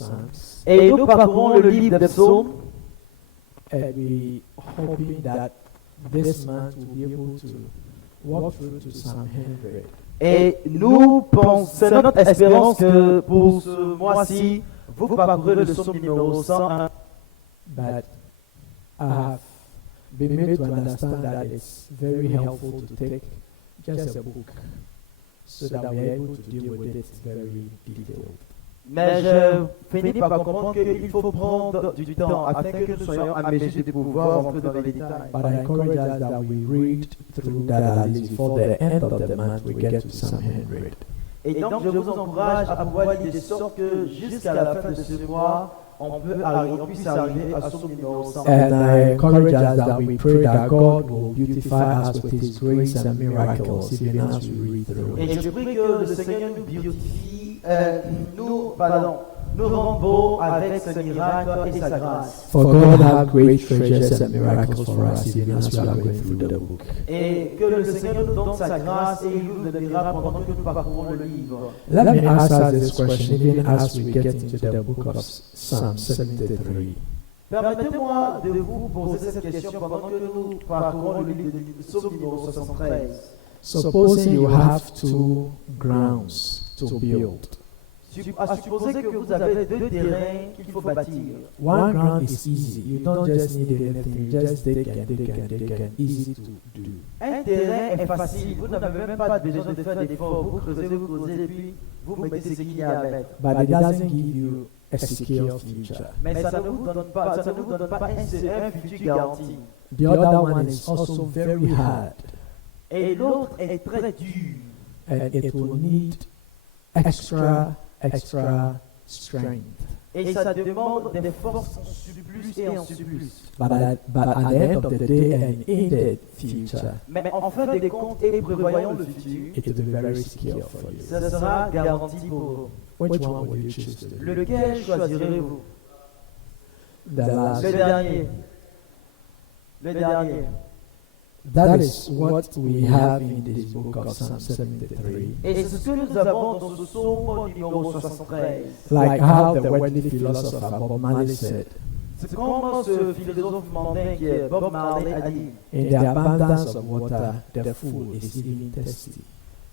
Psalms, Et nous parcourons le livre des psaumes and we hoping that this month we'll be able to walk through to Psalm 100. et nous pensons, c'est notre espérance que pour ce mois-ci, vous parcourez le psaume numéro 101. But I have been made to understand that it's very helpful to take just a book so that we are able to deal with it very detailed. Mais je finis par comprendre qu'il faut prendre du temps afin que nous soyons en mesure de pouvoir entrer dans les détails. But I encourage us that we read through that at least before the end of the month we get to Psalm 100. Et donc je vous encourage à pouvoir lire de sorte que jusqu'à la fin de ce mois, on puisse arriver à son numéro 100. And I encourage us that we pray that God will beautify us with His grace and miracles even as we read through. Et je prie que le Seigneur nous beautifie, nous rend beau avec ses miracles et sa grâce. For God have great treasures and miracles for us even as we are going through the book. Et que le Seigneur nous donne sa grâce et il ouvre des miracles pendant que nous parcourons le livre. Let me ask us this question even as we get into the book of Psalm 73. Permettez-moi de vous poser cette question pendant que nous parcourons le livre de psaume numéro 73. Supposing you have two grounds to build. À supposer que vous avez deux terrains qu'il faut bâtir. One ground is easy. You don't just need anything. Just dig and dig and dig and easy to do. Un terrain est facile. Vous n'avez même pas besoin de faire d'efforts. Vous creusez et puis vous mettez ce qu'il y a à mettre. But it doesn't give you a secure future. Mais ça ne vous donne pas un futur garanti. The other one is also very hard. Et l'autre est très dur. And it will need extra strength. Et ça demande des forces en surplus et en surplus. But at the end of the day and in the future, Mais en fin de compte et prévoyant le futur, it will be very secure for you. ça sera garanti pour vous. Which one will you choose to do? Lequel choisirez-vous? The last. Le dernier. Le dernier. That is what we have in this book of Psalm 73. Et c'est ce que nous avons dans ce psaume numéro 73. Like how the worldly philosopher Bob Marley said, C'est comme ce philosophe mondain qui est Bob Marley a dit. in the abundance of water, the fool is even thirsty.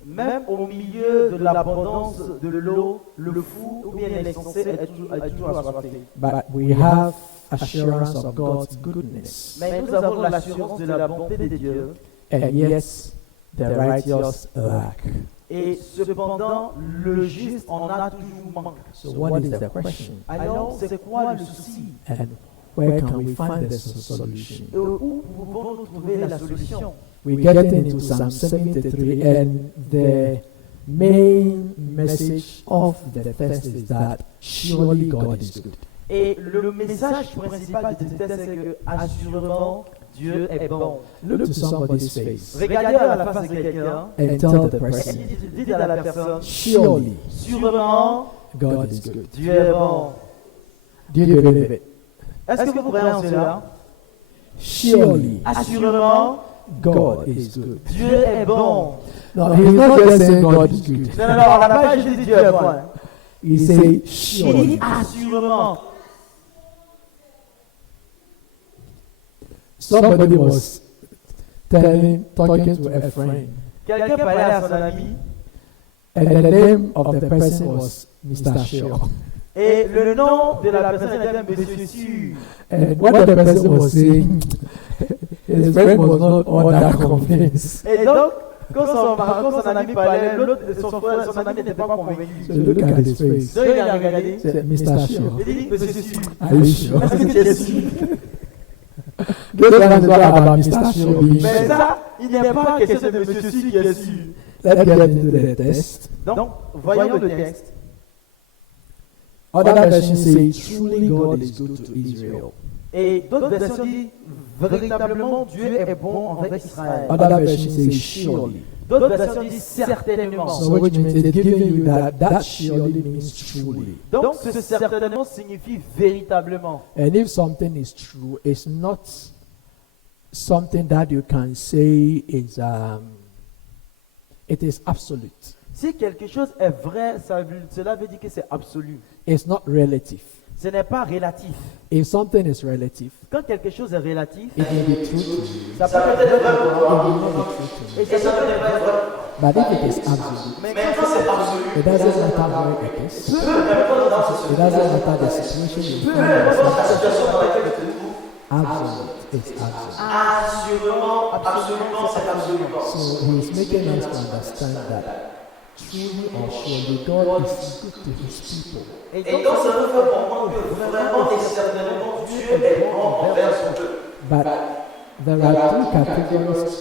Même au milieu de l'abondance de l'eau, le fou ou bien l'insensé est toujours assoiffé. But we have assurance of God's goodness, Mais nous avons l'assurance de la bonté de Dieu. and yes, the righteous lack. Et cependant, le juste en a toujours manque. So what is the question? Alors, c'est quoi le souci? And where can we find the solution? Où pouvons-nous trouver la solution? We get into Psalm 73, and the main message of the text is that surely God is good. Et le message principal de ce texte, c'est que, assurément, Dieu est bon. Look to somebody's face Regardez à la face de quelqu'un and tell the et person, dites à la personne, surely sûrement, God is good. Dieu est bon. Do you believe it? Est-ce que vous croyez en cela? Surely Assurément, God is good. Dieu est bon. No, he's not just saying God is good. Non, on n'a pas juste dit Dieu est bon. He say Il dit surely. assurément. Somebody was talking to a friend, Quelqu'un parlait à son ami and the name of the person was Mr. Shaw. et le nom de la personne était Monsieur Sûr. And what the person was saying, his friend was not all that convinced. Et donc, quand son ami parlait, son ami n'était pas convaincu. So look at his face. Donc il a regardé. He said, Mr. Shaw, Il dit, Monsieur Sûr, are you sure? est-ce que tu es sûr? This one is all about Mr. Shaw being Mais sure. ça, il n'est pas question de Monsieur Sûr qui est sûr. Let's get into the text. Donc, voyons le texte. Other versions say, truly God is good to Israel. Et d'autres versions disent, véritablement, Dieu est bon envers Israël. Other versions say, surely. D'autres versions disent, certainement. So which means it's giving you that surely means truly. Donc, ce certainement signifie véritablement. And if something is true, it's not something that you can say is it is absolute. Si quelque chose est vrai, cela veut dire que c'est absolu. It's not relative. Ce n'est pas relatif. If something is relative, Quand quelque chose est relatif, it may be true to you, ça peut être vrai pour it toi, may not be true to me. et ça peut être vrai pour toi. But if it is absolute, Mais quand c'est absolu, it doesn't matter where it is. peu importe dans ce It doesn't matter the situation you peu find importe yourself. la situation dans laquelle tu te trouves, Absolute is absolute. absolument, c'est absolument. So he is making us to understand that truly or surely God is good to his people. Et donc ça nous fait comprendre que vraiment et certainement Dieu est bon envers son peuple. But there are two categories.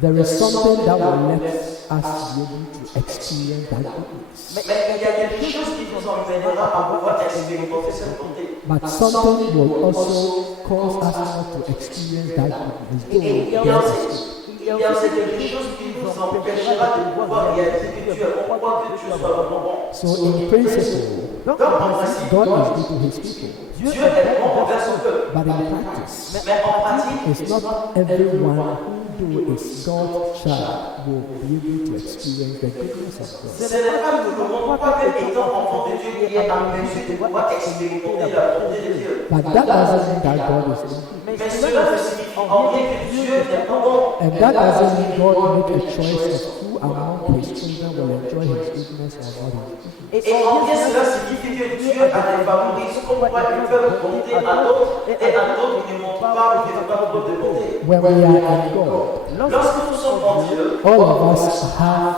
There is something that will let us be able to experience that goodness. Mais il y a quelque chose qui nous emmènera à pouvoir expérimenter cette bonté. But something will also cause us not to experience that goodness. Et il y a God aussi is good. quelque chose qui nous empêchera de pouvoir réaliser que Dieu est bon, quoi que Dieu soit vraiment bon. So in principle, Donc en principe, God is good to his people. Dieu est bon envers son peuple. But in practice, Mais en pratique, it's not everyone who is God's child will be able to experience the goodness of God. ce n'est pas tout le monde, pas même étant enfant de Dieu, qui est en mesure de pouvoir expérimenter la bonté de Dieu. But that doesn't mean that God is not good. Mais cela ne signifie en rien que Dieu n'est pas bon. And that doesn't mean God make a choice of who among his children will enjoy his goodness or not his goodness. Et en rien cela signifie que Dieu a des favorites, comme quoi il peut bonté à d'autres, et à d'autres qui ne montrent pas ou qui ne font pas preuve de bonté. When we are in God, Lorsque nous sommes en Dieu, all of us have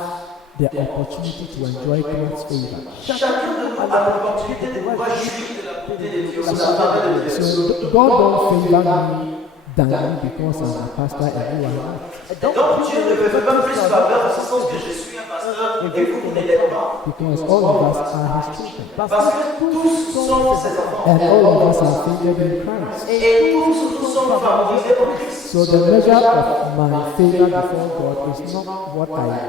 the opportunity to enjoy God's favor. chacun de nous a l'opportunité de pouvoir jouir de la bonté de Dieu. Ça permet de Dieu. So God don't favor me than you because I'm a pastor and you are not. Donc Dieu ne me fait pas plus faveur en ce sens que je suis un pasteur et vous ne l'êtes pas. Because all of us are his children. Parce que tous sommes ses enfants. And all of us are favored in Christ. Et tous sommes favorisés en Christ. So the measure of my favor before God is not what I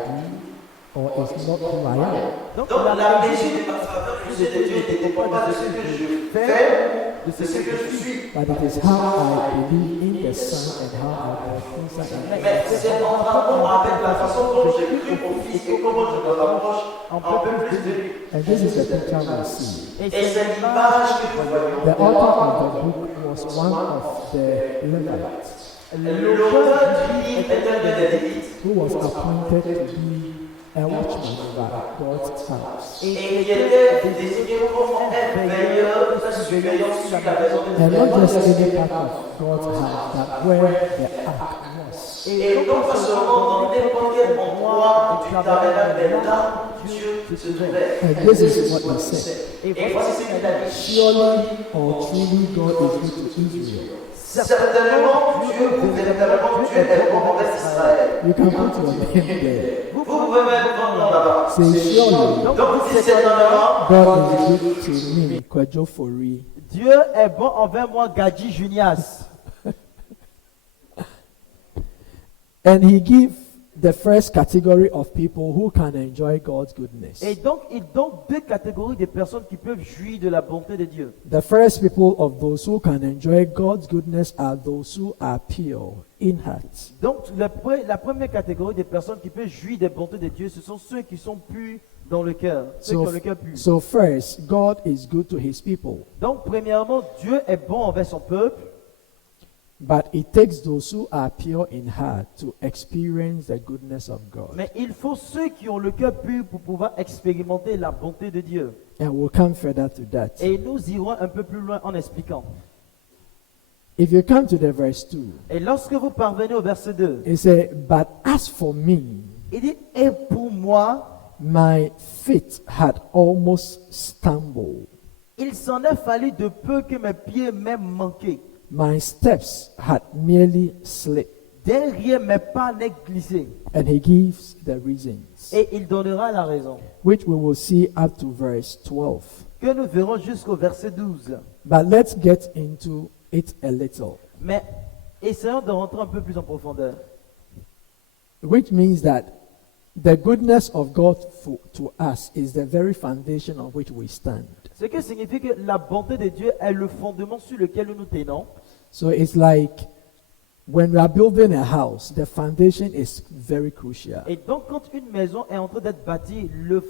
do or is not who I am. Donc la mesure de ma faveur aux yeux de Dieu ne dépend pas de ce que je fais, de ce que je suis. But it is how I believe in the Son and how I go closer and Mais c'est en rapport avec la façon dont j'ai cru au Fils et comment je me rapproche un peu plus de lui. And this is the picture we see. Et c'est l'image que nous voyons. The author of the book was one of the Levites L'auteur du livre était un des Lévites who was appointed to be a watchman over God's house. et il était désigné comme un veilleur, un surveillant sur la maison de And Dieu. not just any part of God's house, but where the ark was. Et donc pas seulement dans n'importe quel endroit du tabernacle, mais là où Dieu se trouvait. And this is what he said. Et voici ce qu'il a dit. Surely or truly God is good to Israel. Certainement, Dieu, vous véritablement, Dieu est bon envers Israël. You can put your name there. Vous pouvez même prendre dans là-bas. Say surely Donc vous dites certainement, God is good to me, Kwajo Fori. Dieu est bon envers moi, Gadji Junias. And he give the first category of people who can enjoy God's goodness. Et donc, il donne deux catégories de personnes qui peuvent jouir de la bonté de Dieu. The first people of those who can enjoy God's goodness are those who are pure in heart. Donc, la première catégorie de personnes qui peuvent jouir des bontés de Dieu, ce sont ceux qui sont purs dans le cœur. Ceux qui ont le cœur pur. So first, God is good to his people. Donc, premièrement, Dieu est bon envers son peuple. But it takes those who are pure in heart to experience the goodness of God. Mais il faut ceux qui ont le cœur pur pour pouvoir expérimenter la bonté de Dieu. And we'll come further to that. Et nous irons un peu plus loin en expliquant. If you come to the verse 2, Et lorsque vous parvenez au verset 2, it says, But as for me, il dit, et pour moi, my feet had almost stumbled. il s'en est fallu de peu que mes pieds m'aient manqué. My steps had nearly slipped. Derrière mes pas n'aient glissé. And he gives the reasons, Et il donnera la raison, which we will see up to verse 12. que nous verrons jusqu'au verset 12. But let's get into it a little, Mais essayons de rentrer un peu plus en profondeur. which means that the goodness of God to us is the very foundation on which we stand. Ce qui signifie que la bonté de Dieu est le fondement sur lequel nous nous tenons. So it's like when we are building a house, the foundation is very crucial. Et donc, quand une maison est en train d'être bâtie, le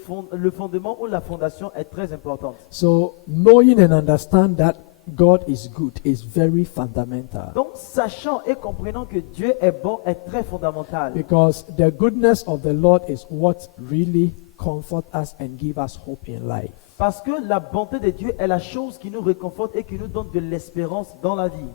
fondement ou la fondation est très importante. So knowing and understand that God is good is very fundamental. Donc, sachant et comprenant que Dieu est bon est très fondamental. Because the goodness of the Lord is what really comforts us and gives us hope in life. Parce que la bonté de Dieu est la chose qui nous réconforte et qui nous donne de l'espérance dans la vie.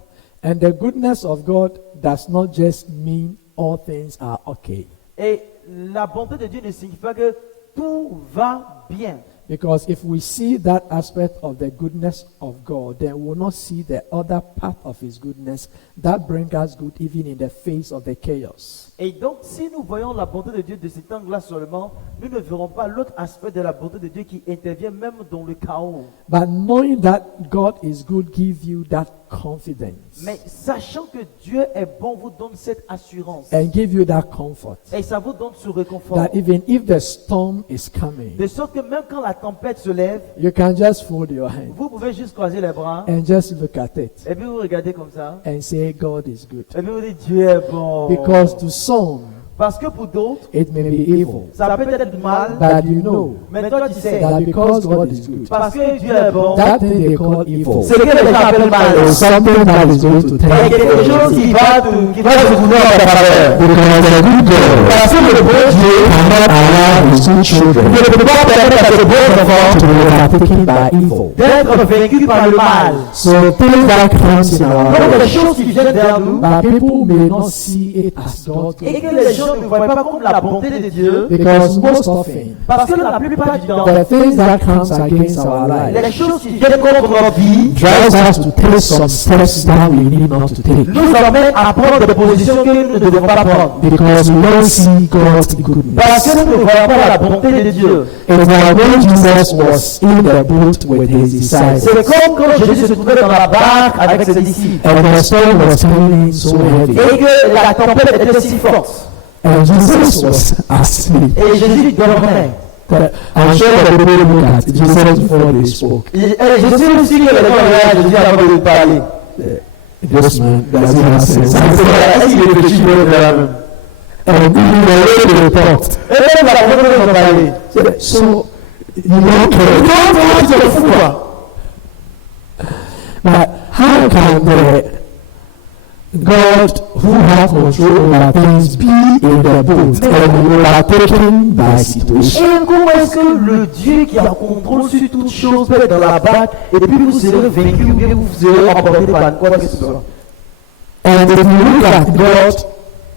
And the goodness of God does not just mean all things are okay. Et la bonté de Dieu ne signifie pas que tout va bien. Because if we see that aspect of the goodness of God, then we will not see the other part of His goodness that brings us good even in the face of the chaos. Et donc, si nous voyons la bonté de Dieu de cet angle-là seulement, nous ne verrons pas l'autre aspect de la bonté de Dieu qui intervient même dans le chaos. But knowing that God is good gives you that confidence Mais sachant que Dieu est bon, vous donne cette assurance. and give you that comfort Et ça vous donne ce réconfort. that even if the storm is coming, De sorte que même quand la tempête se lève, you can just fold your hand vous pouvez juste croiser les bras and just look at it et puis vous regardez comme ça. and say God is good. Et puis vous dites Dieu est bon. Because to some, Parce que pour d'autres, it may be evil. ça peut être mal. But you know Mais toi tu sais, that because God is good, parce que Dieu est bon, that thing they call evil c'est ce que les gens appellent mal. is something that is going to Il y turn a quelque chose qui va te tourner en ta faveur. because the good God Parce que le bon Dieu cannot allow his good children ne peut pas permettre à ses bons enfants to be overtaken by evil. d'être vaincus par le mal. So things that comes in our Donc life, les choses qui viennent vers nous, but people may not see it as God et que les gens ne voient pas comme la bonté de Dieu, because most often parce que la plupart du temps, the things that comes against our les life choses qui viennent contre notre vie drives us to take some steps that we need not to take nous amènent à prendre des positions que nous ne devons pas prendre. because we don't see God's goodness. Parce que nous ne voyons pas la bonté de Dieu. It's like when Jesus was in the boat with his disciples C'est comme quand Jésus se trouvait dans la barque avec ses disciples and the storm was coming so heavy et que la tempête était si forte and Jesus was asleep. et Jésus dormait. I'm sure that people look at Jesus before they spoke. Et je sais aussi que les gens regardent Jésus avant de parler. This man doesn't have sense. Est-ce qu'il réfléchit vraiment? And even the way they talked. Et même la façon dont ils ont parlé. So, you don't care. Comment tu es fou, quoi? But how can the God who has control over things be in the boat and overtaken by situation? Et comment est-ce que le Dieu qui a contrôle sur toutes choses peut être dans la barque et puis vous serez vaincu ou bien vous serez emporté par quoi que ce soit? And if you look at God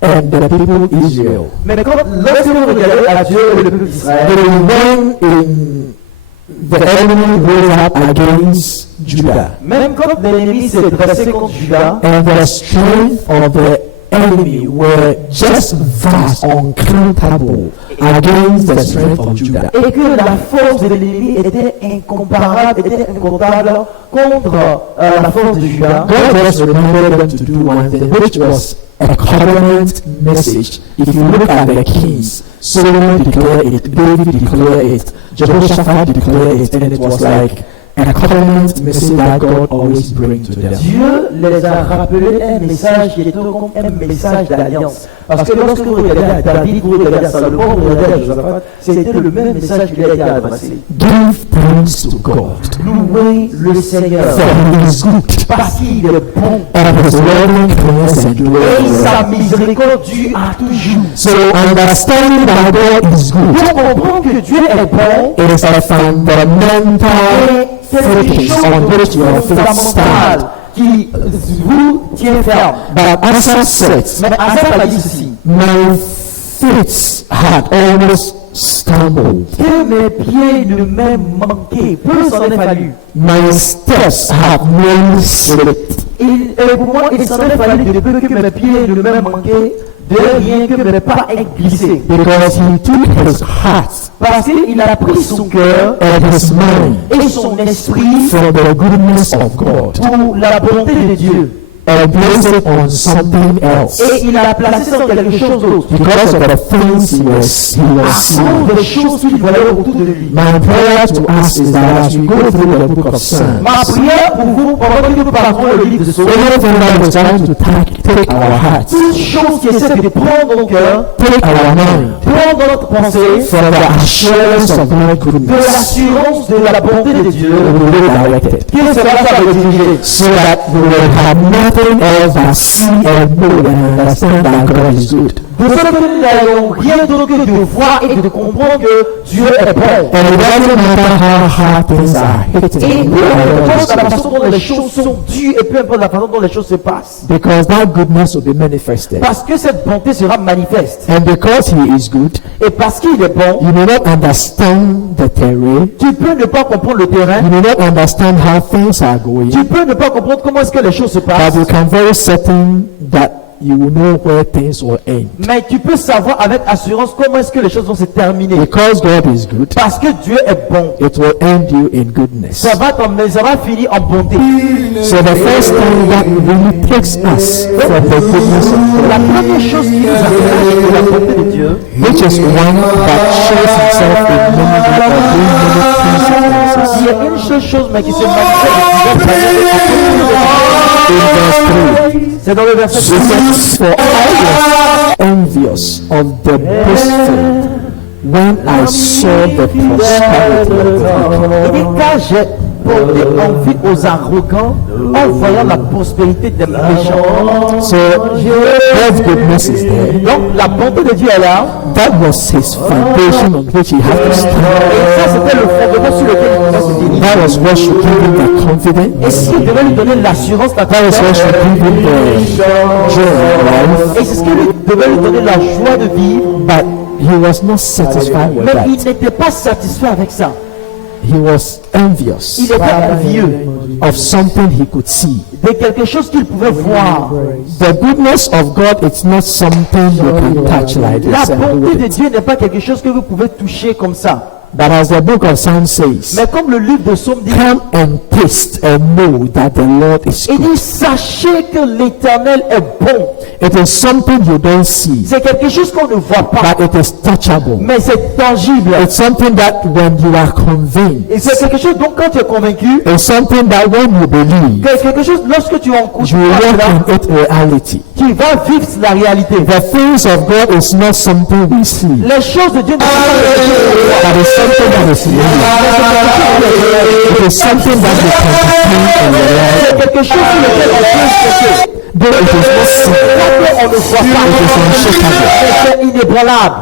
and the people of Israel, Mais quand lorsque vous regardez à Dieu et le peuple d'Israël, when the enemy rose up against Judah, même quand l'ennemi s'est dressé contre Judas, and the strength of the enemy were just vast, uncountable against the strength of Judah. et que la force de l'ennemi était incomparable, était incontable contre la force de Judas, God just reminded them to do one thing, which was a covenant message. If you look at the kings, Solomon declared it, David declared it, Jehoshaphat declared it, and it was like a covenant message that God always brings to them. Dieu les a rappelé un message qui était comme un message d'alliance. Parce que lorsque vous regardez à David, vous regardez à Salomon, vous regardez à Josaphat, c'était le même message qui lui a été adressé. Give thanks to God, Louez le Seigneur, for He is good, parce qu'il est bon and His loving kindness endures et sa forever. miséricorde dure à toujours. So understanding that God is good Pour comprendre que Dieu est bon, is a fundamental c'est une focus chose on which your faith fondamentale stands. qui vous tient ferme. But Asa said, Mais Asaph a dit ceci, my feet had almost stumbled. que mes pieds ne m'aient manqué, peu s'en est fallu. My steps had nearly slipped. Et pour moi, il s'en est fallu de peu que mes pieds ne m'aient manqué, de rien que mes pas aient glissé. Because he took his heart Parce qu'il a pris son cœur and his mind et son esprit from the goodness of God pour la bonté de Dieu. and placed it on something else. Et il a placé sur quelque chose d'autre. Because of the things he was À seeing. cause des choses qu'il voyait autour de lui. My prayer to us is that as we go through the book of Psalms, Ma prière pour vous, pendant que nous parlons le livre de Psaumes, anything that is trying to take our hearts, toute chose qui essaie de prendre nos cœurs, take our mind prendre notre pensée, from the assurance of God's de goodness, l'assurance de la bonté de Dieu, will be directed. qu'il sera ça de diriger. So that we will have nothing else but see and know and understand that God is good. De sorte que nous n'ayons rien d'autre que de voir et de comprendre que Dieu est bon. And it doesn't matter how hard things are Et hitting, peu importe la façon dont les choses sont dues et peu importe la façon dont les choses se passent. because that goodness will be manifested. Parce que cette bonté sera manifeste. And because He is good, Et parce qu'il est bon, you may not understand the terrain, tu peux ne pas comprendre le terrain. you may not understand how things are going, Tu peux ne pas comprendre comment est-ce que les choses se but passent. you can very certain that you will know where things will end. Mais tu peux savoir avec assurance comment est-ce que les choses vont se terminer. Because God is good, Parce que Dieu est bon. it will end you in goodness. Ça va finir en bonté. So the first thing that really takes us from the goodness of La première chose qui nous approche de la bonté de Dieu, God, which is one that shows itself in many or doing many things il y a une seule chose mais qui se manifeste de in verse 3. c'est dans le verset 3. It says, for I was envious of the boastful when I saw the prosperity of the wicked. Il dit car j'ai porté envie aux arrogants en voyant la prospérité des méchants. So God's goodness is there. Donc la bonté de Dieu est là. That was his foundation on which he had to stand. Et ça c'était le fondement sur lequel il devait se diriger. That was what should give him the Et confidence. s'il devait lui donner l'assurance, la That was what should give him the joy of life. et c'est ce qui devait lui donner la joie de vivre, But he was not satisfied with mais il that. n'était pas satisfait avec ça. He was envious Il était envieux of something he could see. de quelque chose qu'il pouvait voir. The goodness of God is not something you can touch like La this and bonté hold de it. Dieu n'est pas quelque chose que vous pouvez toucher comme ça. But as the book of Psalms says, Mais comme le livre de Psaume dit, come and taste and know that the Lord is il good. dit sachez que l'Éternel est bon. It is something you don't see, C'est quelque chose qu'on ne voit pas, but it is touchable. mais c'est tangible. It's something that when you are convinced, Et c'est quelque chose, donc quand tu es convaincu, it's something that when you believe, que quelque chose, lorsque tu encourages you walk cela, in it reality. tu vas vivre la réalité. The things of God is not something we see, Les choses de Dieu ne sont pas quelque chose qu'on voit. but it's something that is real. It is something that you can contain in your life. C'est quelque chose sur lequel on peut se faire. Though it is not seen, On ne voit pas, it is unshakable. mais c'est inébranlable.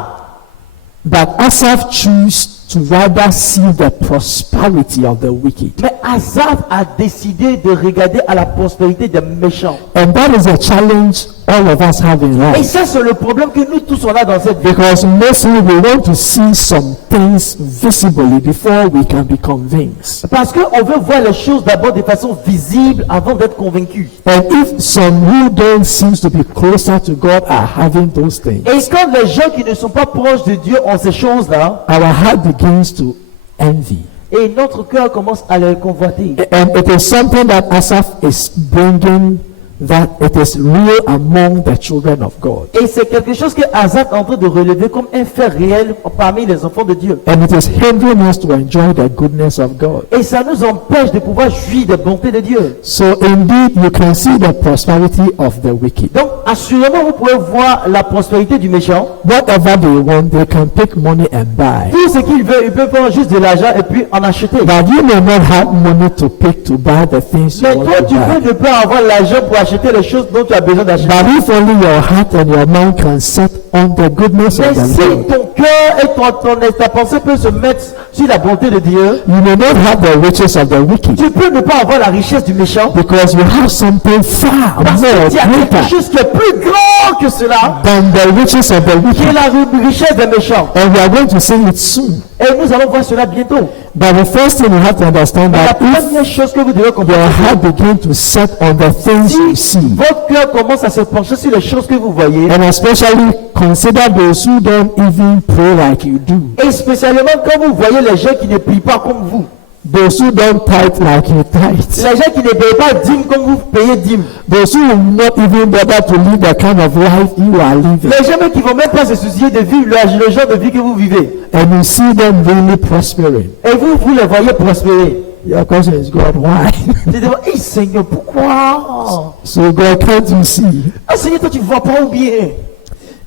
But Asaph chose to rather see the prosperity of the wicked. Mais Asaph a décidé de regarder à la prospérité des méchants. And that is a challenge all of us have in Et life. ça, c'est le problème que nous tous on a dans cette vie. Because mostly we want to see some things visibly before we can be convinced. Parce qu'on veut voir les choses d'abord de façon visible avant d'être convaincu. And if some who don't seem to be closer to God are having those things, Et quand les gens qui ne sont pas proches de Dieu ont ces choses-là, our heart begins to envy. et notre cœur commence à les convoiter. And it is something that Asaph is bringing, that it is real among the children of God. Et c'est quelque chose que Asaph est en train de relever comme un fait réel parmi les enfants de Dieu. And it is hindering us to enjoy the goodness of God. Et ça nous empêche de pouvoir jouir des bontés de Dieu. So indeed, you can see the prosperity of the wicked. Donc, assurément, vous pouvez voir la prospérité du méchant. Whatever they want, they can take money and buy. Tout ce qu'il veut, il peut prendre juste de l'argent et puis en acheter. But you may not have money to pick to buy the things you Mais want toi, to tu buy. peux ne pas avoir l'argent pour acheter les choses dont tu as besoin d'acheter. But if only your heart and your mind can set on the goodness Mais of the si Lord, ton cœur et ta pensée peut se mettre sur la bonté de Dieu, you may not have the riches of the wicked, tu peux ne pas avoir la richesse du méchant. because you have something far Parce more qu'il y a quelque greater chose qui est plus grand que cela, than the riches of the qui est wicked. la richesse des méchants. And we are going to see it soon. Et nous allons voir cela bientôt. But the first thing you have to understand La that if première chose que vous devez your comprendre, heart begins to set on the things you si see, votre cœur commence à se pencher sur les choses que vous voyez, and especially consider those who don't even pray like you do, et spécialement quand vous voyez les gens qui ne prient pas comme vous, Those who don't tithe like you tithe. Les gens qui ne payent pas dîme comme vous payez dîme. Those who will not even bother to live the kind of life you are living. Les gens qui vont même pas se soucier de vivre le genre de vie que vous vivez. And you see them really prospering. Et vous les voyez prospérer. Your question is, God, why? Tu te dis, hey Seigneur, pourquoi? So God, can't you see? Ah Seigneur, toi tu ne vois pas ou bien?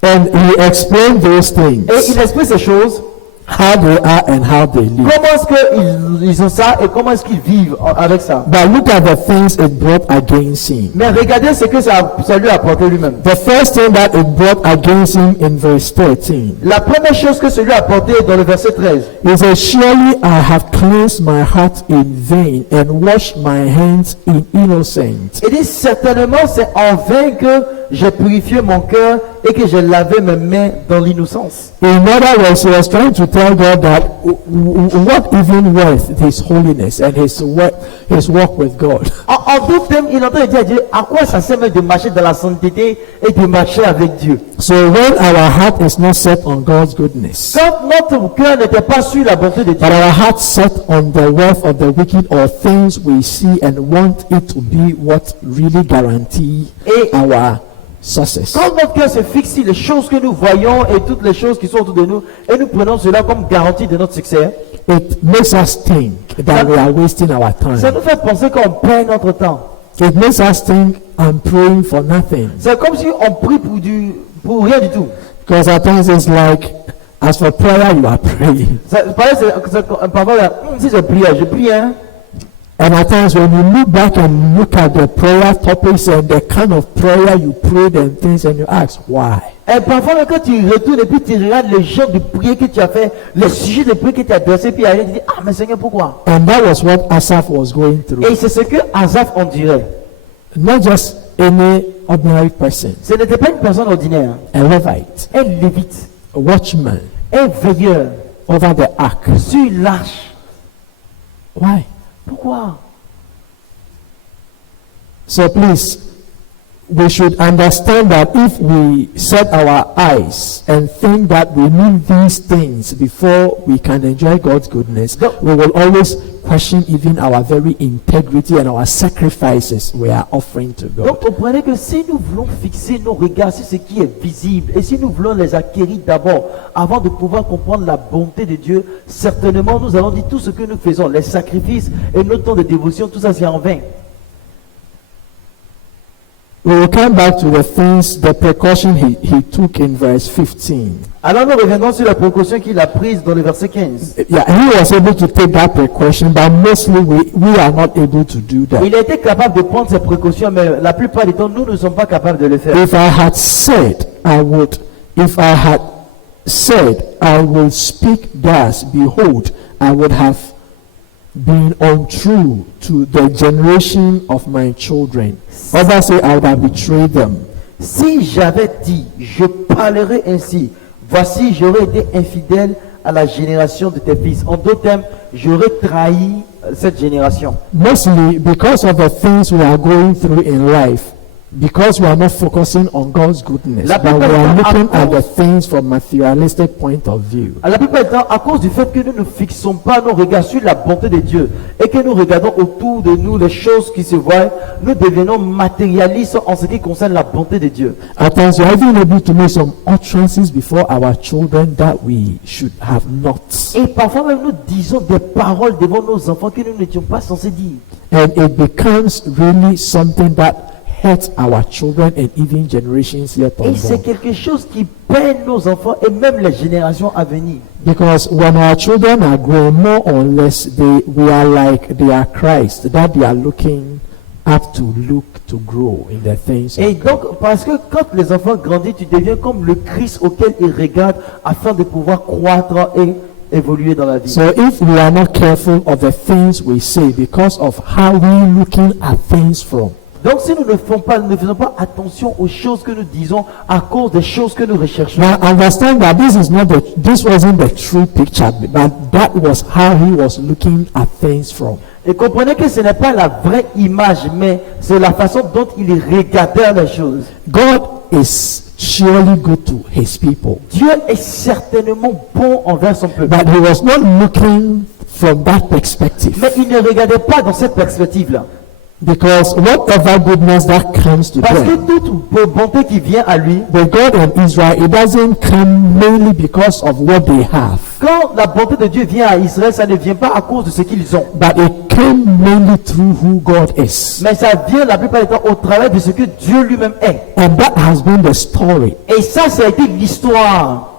And he explained those things. Et il explique ces choses. How they are and how they live. Comment est-ce qu'ils ont ça et comment est-ce qu'ils vivent avec ça? But look at the things it brought against him. Mais regardez ce que ça lui a apporté lui-même. The first thing that it brought against him in verse 13. La première chose que celui a apporté dans le verset 13. He says, surely I have cleansed my heart in vain and washed my hands in innocence. Il dit certainement c'est en vain que j'ai purifié mon cœur et que j'ai lavé mes mains dans l'innocence. In other words, he was trying to tell God that what even worth his holiness and his walk with God. En d'autres termes, il entend dire à Dieu, à quoi ça sert même de marcher dans la sainteté et de marcher avec Dieu? So when our heart is not set on God's goodness, Quand notre cœur n'était pas sur la bonté de Dieu, but our heart set on the wealth of the wicked or things we see and want it to be what really guarantee our success. quand notre cœur se fixe sur les choses que nous voyons et toutes les choses qui sont autour de nous, et nous prenons cela comme garantie de notre succès, It makes us think that we are wasting our ça time. nous fait penser qu'on perd notre temps. It makes us think I'm praying for nothing. C'est comme si on prie pour rien du tout. Because at times it's like, as for prayer, you are praying. Parfois, si je prie, hein. And at times when you look back and look at the prayer topics and the kind of prayer you prayed and things, and you ask, why? Et parfois, quand tu retournes et puis tu regardes le genre de prière que tu as fait, le sujet de prière que tu as adressé, puis tu dis, ah, mais Seigneur, pourquoi? And that was what Asaph was going through. Et c'est ce que Asaph en dirait. Not just any ordinary person, Ce n'était pas une personne ordinaire, a Levite, un lévite, a watchman un veilleur over the ark. sur l'arche. Why? Pourquoi? So please, we should understand that if we set our eyes and think that we need these things before we can enjoy God's goodness, we will always question even our very integrity and our sacrifices we are offering to God. Donc comprenez que si nous voulons fixer nos regards sur ce qui est visible et si nous voulons les acquérir d'abord avant de pouvoir comprendre la bonté de Dieu, certainement nous allons dire tout ce que nous faisons, les sacrifices et notre temps de dévotion, tout ça c'est en vain. We will come back to the things, the precaution he took in verse 15. Alors nous reviendrons sur la précaution qu'il a prise dans le verset 15. Yeah, he was able to take that precaution, but mostly we are not able to do that. Il a été capable de prendre ces précautions, mais la plupart du temps, nous ne sommes pas capables de le faire. If I had said I will speak thus, behold, I would have been untrue to the generation of my children. Others say I would have betrayed them. Si j'avais dit, je parlerai ainsi, voici, j'aurais été infidèle à la génération de tes fils. En d'autres termes, j'aurais trahi cette génération. Mostly because of the things we are going through in life, because we are not focusing on God's goodness, but we are looking at the things from a materialistic point of view. À la plupart du temps, à cause du fait que nous ne fixons pas nos regards sur la bonté de Dieu et que nous regardons autour de nous les choses qui se voient, nous devenons matérialistes en ce qui concerne la bonté de Dieu. At times we are even able to make some utterances before our children that we should have not. Et parfois même nous disons des paroles devant nos enfants que nous n'étions pas censés dire. And it becomes really something that hurts our children and even generations yet Et c'est unborn. quelque chose qui peine nos enfants et même les générations à venir. Because when our children are growing, more or less we are like they are Christ, that they are looking up to grow in the things Et of God. donc, parce que quand les enfants grandissent, tu deviens comme le Christ auquel ils regardent afin de pouvoir croître et évoluer dans la vie. So if we are not careful of the things we say because of how we looking at things from, Donc si nous ne faisons pas attention aux choses que nous disons à cause des choses que nous recherchons. now understand that this wasn't the true picture, but that was how he was looking at things from. Et comprenez que ce n'est pas la vraie image, mais c'est la façon dont il regardait les choses. God is surely good to his people. Dieu est certainement bon envers son peuple. But he was not looking from that perspective. Mais il ne regardait pas dans cette perspective-là. Because whatever goodness that comes to Parce que them, toute bonté qui vient à lui, the God of Israel, it doesn't come mainly because of what they have, quand la bonté de Dieu vient à Israël, ça ne vient pas à cause de ce qu'ils ont. but it came mainly through who God is. Mais ça vient la plupart du temps au travers de ce que Dieu lui-même est. And that has been the story. Et ça a été l'histoire.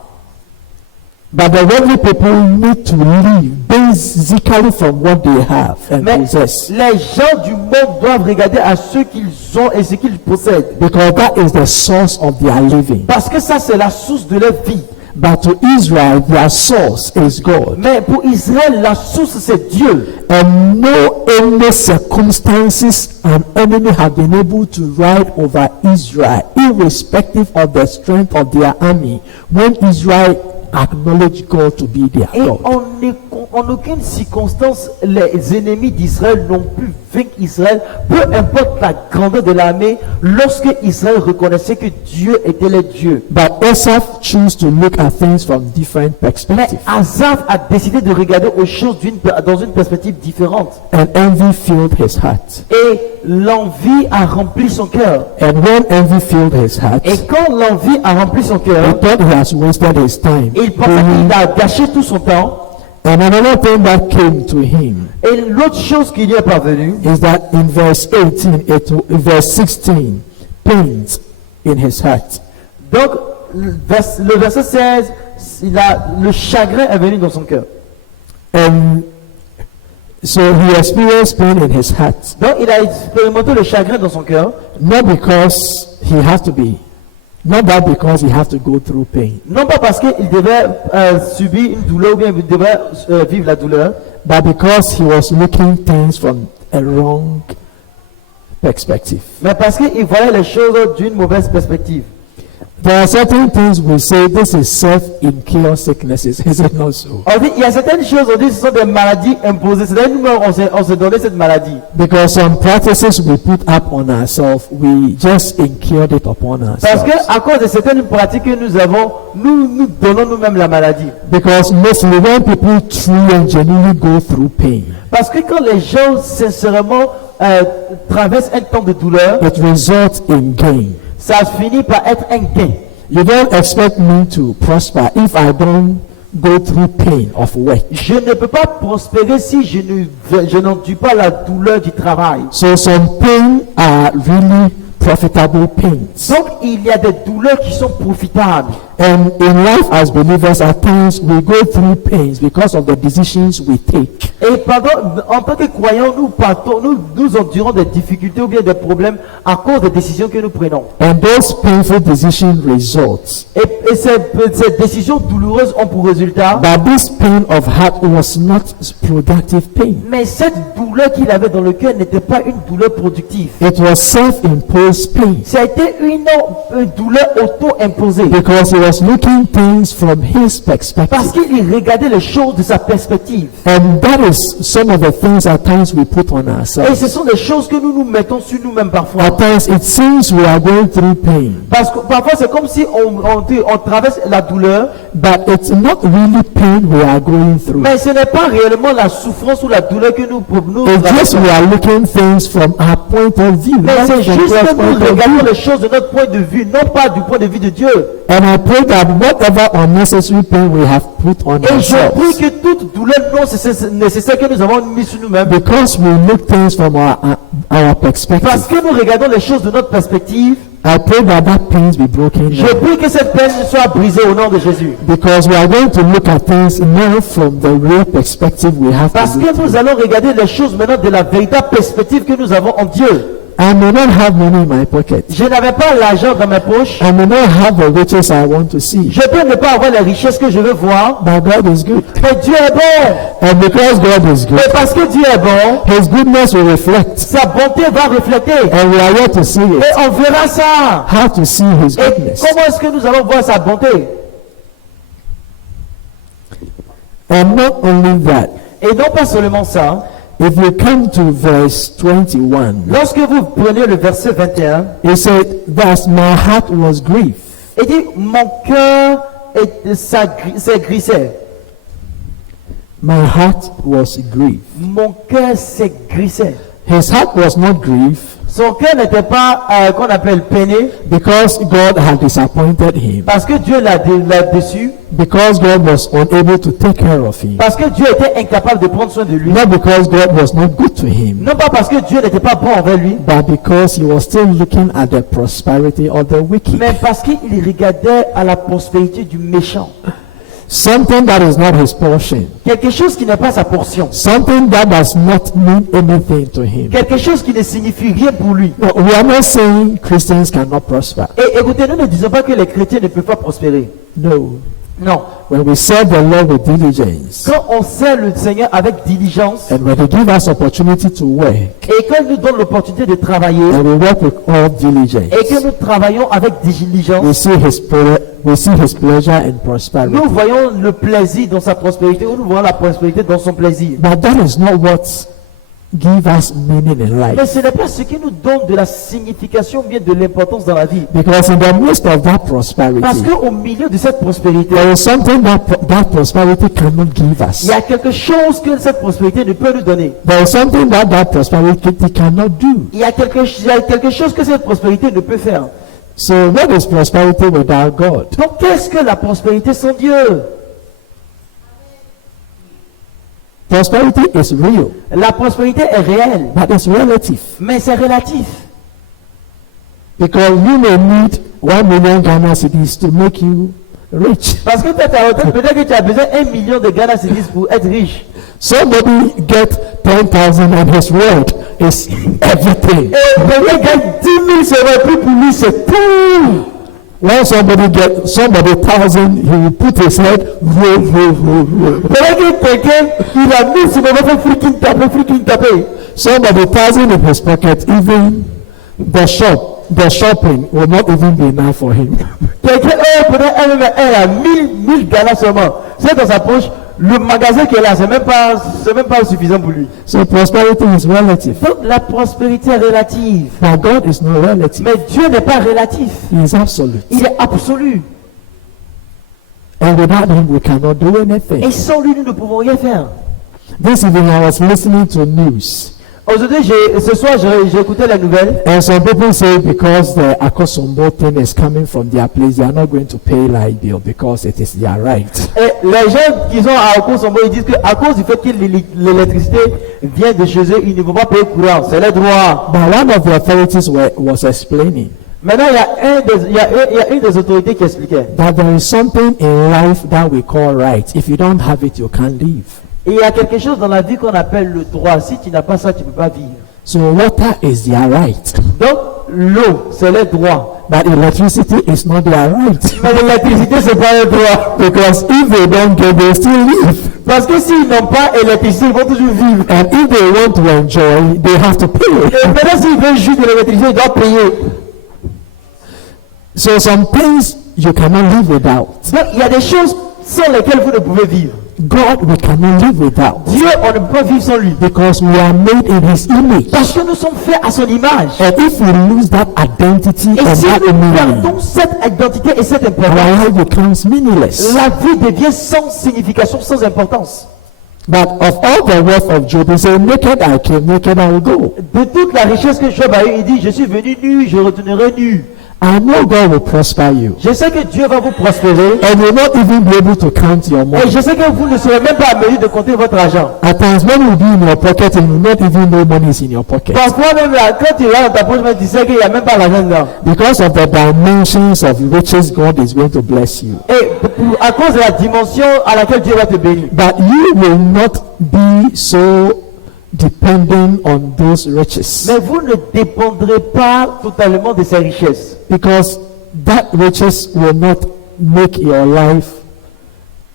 But the worldly people need to live basically from what they have and Mais possess. les gens du monde doivent regarder à ce qu'ils ont et ce qu'ils possèdent. Because that is the source of their living. Parce que ça, c'est la source de leur vie. But to Israel, their source is God. Mais pour Israël, la source, c'est Dieu. And no any circumstances an enemy have been able to ride over Israel, irrespective of the strength of their army, when Israel acknowledge God to be their Et God. en aucune circonstance, les ennemis d'Israël n'ont pu vaincre Israël, peu importe la grandeur de l'armée, lorsque Israël reconnaissait que Dieu était le Dieu. But Asaph chose to look at things from different Mais perspectives. Asaph a décidé de regarder aux choses dans une perspective différente. And envy filled his heart. Et l'envie a rempli son cœur. And when envy filled his heart, Et quand l'envie a rempli son he cœur, thought he has wasted his time. il pensait qu'il a gâché tout son temps. And another thing that came to him Et l'autre chose qui lui est parvenue, is that in verse 18, verse 16, pains in his heart. donc le verset 16, le chagrin est venu dans son cœur. And so he experienced pain in his heart, Donc il a expérimenté le chagrin dans son cœur, not because he has to be, not that because he has to go through pain, non pas parce qu'il devait subir une douleur ou bien il devait vivre la douleur, but because he was looking things from a wrong perspective. mais parce qu'il voyait les choses d'une mauvaise perspective. There are certain things we say this is self-incurred sicknesses, is it not so? On dit, il y a certaines choses, on dit que ce sont des maladies imposées. C'est-à-dire nous-mêmes, on s'est donné cette maladie. Because some practices we put up on ourselves, we just incurred it upon Parce ourselves. que à cause de certaines pratiques que nous avons, nous donnons nous-mêmes la maladie. Because mostly when people truly and genuinely go through pain, Parce que quand les gens sincèrement traversent un temps de douleur, it results in gain. ça finit par être un gain. You don't expect me to prosper if I don't go through pain of work. Je ne peux pas prospérer si je n'endure pas la douleur du travail. So some pain are really profitable pains. Donc il y a des douleurs qui sont profitables. And in life as believers, at times we go through pains because of the decisions we take. Et en tant que croyants, nous endurons des difficultés ou bien des problèmes à cause des décisions que nous prenons. And those painful decisions results. Et ces décisions douloureuses ont pour résultat, But this pain of heart was not productive pain. mais cette douleur qu'il avait dans le cœur n'était pas une douleur productive. It was self-imposed pain. Ça a été une douleur auto-imposée. Because he was looking things from his Parce perspective. qu'il regardait les choses de sa perspective. And that is some of the things at times we put on Et ce ourselves. sont des choses que nous nous mettons sur nous-mêmes parfois. At times it seems we are going through pain, Parce que parfois c'est comme si on traverse la douleur, but it's not really pain we are going through. mais ce n'est pas réellement la souffrance ou la douleur que nous It's just traversons. we are looking things from our point of view. Mais not c'est from juste God's que nous point of regardons view. les choses de notre point de vue, non pas du point de vue de Dieu. And I pray that whatever unnecessary pain we have put on Et je prie ourselves, que toute douleur non nécessaire que nous avons mise sur nous-mêmes, because we look things from our parce perspective, que nous regardons les choses de notre perspective, I pray that that pain be broken je now. prie que cette peine soit brisée au nom de Jésus. Because we are going to look at things now from the real perspective we have Parce to que look nous through. allons regarder les choses maintenant de la véritable perspective que nous avons en Dieu. I may not have money in my pocket. Je n'avais pas l'argent dans mes poches. I may not have the riches I want to see. Je peux ne pas avoir les richesses que je veux voir. But God is good. Mais Dieu est bon. And because God is good, Et parce que Dieu est bon, His goodness will reflect. sa bonté va refléter. And we are here to see it. Et on verra ça. How to see His Et goodness. comment est-ce que nous allons voir sa bonté? And not only that, Et non pas seulement ça. if you come to verse 21, Lorsque vous prenez le verset 21, it said, thus my heart was grieved. Il dit, mon cœur s'aigrissait. My heart was grieved. Mon cœur s'aigrissait. His heart was not grieved Son cœur n'était pas, qu'on appelle peiné, because God had disappointed him, parce que Dieu l'a déçu, because God was unable to take care of him, parce que Dieu était incapable de prendre soin de lui. not because God was not good to him, Non pas parce que Dieu n'était pas bon envers lui, but because he was still looking at the prosperity of the wicked. mais parce qu'il regardait à la prospérité du méchant. Something that is not his portion. Quelque chose qui n'est pas sa portion. Something that does not mean anything to him. Quelque chose qui ne signifie rien pour lui. No, we are not saying Christians cannot prosper. Et écoutez, nous ne disons pas que les chrétiens ne peuvent pas prospérer. No. Non. When we serve the Lord with diligence, Quand on sert le Seigneur avec diligence, and when He gives us opportunity to work, et quand il nous donne l'opportunité de travailler, and we work with all diligence, et que nous travaillons avec diligence, we see His pleasure and prosperity. nous voyons le plaisir dans sa prospérité, ou nous voyons la prospérité dans son plaisir. But that is not what gives us meaning in Mais life. ce n'est pas ce qui nous donne de la signification, bien de l'importance dans la vie. Because in the midst of that Parce prosperity, qu'au milieu de cette prospérité, there is something that prosperity cannot give il us. y a quelque chose que cette prospérité ne peut nous donner. There is something that prosperity cannot do. Il y a quelque chose que cette prospérité ne peut faire. So what is prosperity without God? Donc qu'est-ce que la prospérité sans Dieu? Prosperity is real, La prospérité est réelle, but it's relative. mais c'est relatif. Because you may need 1 million Ghana cedis to make you rich. Parce que peut-être que tu as besoin d'1 million de Ghana cedis pour être riche. Somebody get 10,000 and his world is everything. Et quelqu'un gagne 10 000, c'est vrai, plus pour lui, c'est tout. When somebody get 1,000, he will put his head roll. Peut-être que quelqu'un, il a mis sur le fait freaking taper. Somebody 1,000 in his pocket, even the shopping will not even be enough for him. Quelqu'un, peut-être elle a 1000 Ghana seulement. C'est dans sa poche. Le magasin qui est là, c'est même pas suffisant pour lui. So prosperity is relative. Donc la prospérité est relative. But God is not relative. Mais Dieu n'est pas relatif. He is absolute. Il est absolu. And without him, we cannot do anything. Et sans lui, nous ne pouvons rien faire. This evening, I was listening to news. Aujourd'hui, ce soir, j'ai écouté la nouvelle. And some people say because the Akosombo thing is coming from their place, they are not going to pay light bill because it is their right. Et les gens qui sont à Akosombo, ils disent qu'à cause du fait que l'électricité vient de chez eux, ils ne vont pas payer courant. C'est leur droit. But one of the authorities was explaining Maintenant, il y a une des autorités qui expliquait. that there is something in life that we call right. If you don't have it, you can't live. Et il y a quelque chose dans la vie qu'on appelle le droit. Si tu n'as pas ça, tu ne peux pas vivre. So water is their right. Donc, l'eau, c'est le droit. But electricity is not their right. Mais l'électricité, c'est pas le droit. Because if they don't get, they still live. Parce que s'ils n'ont pas l'électricité, ils vont toujours vivre. And if they want to enjoy, they have to Et pay. maintenant, s'ils veulent juste de l'électricité, ils doivent payer. So some things you cannot live without. Donc, il y a des choses sans lesquelles vous ne pouvez vivre. God, we cannot live without. Dieu, on ne peut pas vivre sans lui. Because we are made in His image. Parce que nous sommes faits à son image. And if we lose that identity Et and si that nous meaning, perdons cette identité et cette our importance, life becomes meaningless. la vie devient sans signification, sans importance. But of all the wealth of Job, he said, naked I came, naked I will go. De toute la richesse que Job a eue, il dit, je suis venu nu, je retournerai nu. I know God will prosper you. Je sais que Dieu va vous prospérer. And you'll not even be able to count your Et money. je sais que vous ne serez même pas à mesure de compter votre argent. At times, money will be in your pocket and you'll not even know money is in your pocket. Parfois même là, quand tu vas dans ta poche, tu sais qu'il n'y a même pas l'argent dedans. Because of the dimensions of riches, God is going to bless you. Et à cause de la dimension à laquelle Dieu va te bénir. But you will not be so dependent on those riches. Mais vous ne dépendrez pas totalement de ces richesses. Because that riches will not make your life,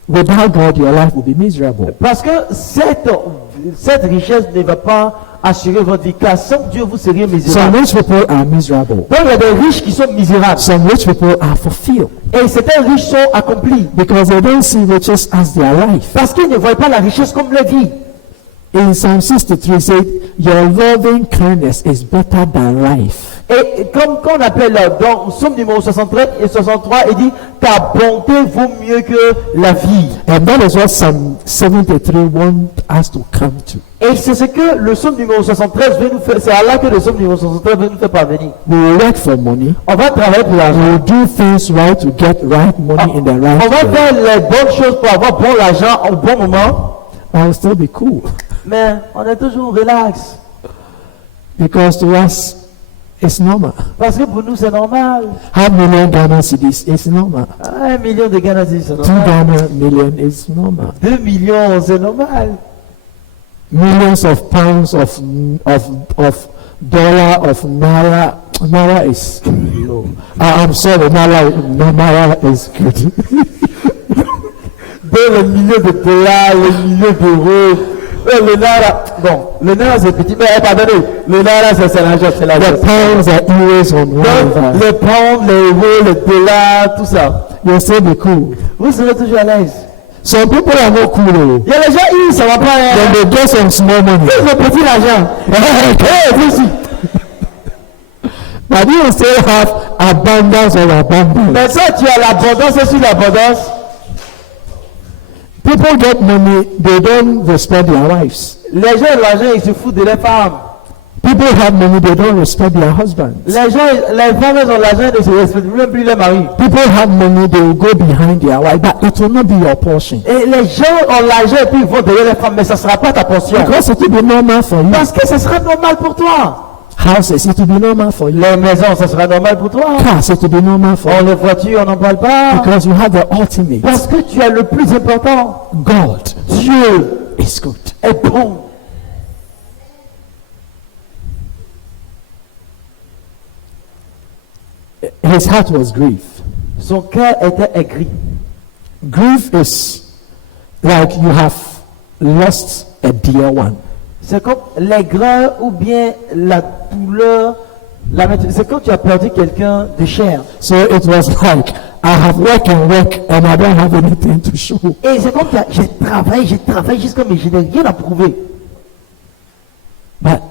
without God, your life will be miserable. Parce que cette richesse ne va pas assurer votre vie. Car sans Dieu, vous seriez Some misérable. rich people are miserable. Donc il y a des riches qui sont misérables. Some rich people are fulfilled. Et certains riches sont accomplis. Because they don't see riches as their life. Parce qu'ils ne voient pas la richesse comme leur vie. In Psalm 63, it said, your loving kindness is better than life. Et Et comme quand on appelle dans Psaume numéro 63 et 63, il dit ta bonté vaut mieux que la vie. And that is what Psalm 73 wants us to come to. Et c'est ce que le Psaume numéro 73 veut nous faire. C'est à là que le Psaume numéro 73 veut nous faire parvenir. We will work for money. On va travailler pour We l'argent. will do things right to get right money in the right On va way. faire les bonnes choses pour avoir bon l'argent au bon moment. I will still be cool. Mais on est toujours relax. Because to us, it's normal. Parce que pour nous, c'est normal. Half million Ghana cedis is normal. 1 million de Ghana, c'est 2 normal. Ghana million is normal. 2 millions, c'est normal. Millions of pounds of dollar of naira. Naira is low. I'm sorry, naira is good. Les millions de dollars, les millions d'euros. Le naira, bon, le naira c'est petit, mais pardonnez, le naira c'est l'argent, c'est l'argent. The pounds, the euros on Donc, one. les pounds, les euros, les dollars, tout ça. You'll still be cool. Vous serez toujours à l'aise. Some people are not cool. Though. Il y a les gens, ça va pas. When they get some small money. Ils ont petit l'argent. Hey, vous aussi. But you still have abundance of abundance. Mais ça, tu as l'abondance et sur l'abondance. People get money, they don't respect their wives. Les gens, l'argent, ils se foutent de leurs femmes. People have money, they don't respect their husbands. Les gens, les femmes ont l'argent, ils ne se respectent même plus leur mari. People have money, they will go behind their wife, but it will not be your portion. Et les gens ont l'argent et puis ils vont derrière les femmes, mais ça ne sera pas ta portion. Because it will be normal for you. Parce que ça sera normal pour toi. Houses, it will be normal for you. Les maisons, ça sera normal pour toi. Cars, it will be normal for Oh, you. les voitures, on n'en parle pas. Because you have the ultimate. Parce que tu as le plus important. God Dieu is good. est bon. His heart was grief. Son cœur était aigri. Grief is like you have lost a dear one. C'est comme l'aigreur ou bien la douleur. C'est quand tu as perdu quelqu'un de cher. So it was like, I have worked and I don't have anything to show. Et c'est comme j'ai travaillé jusqu'à mais je n'ai rien à prouver. But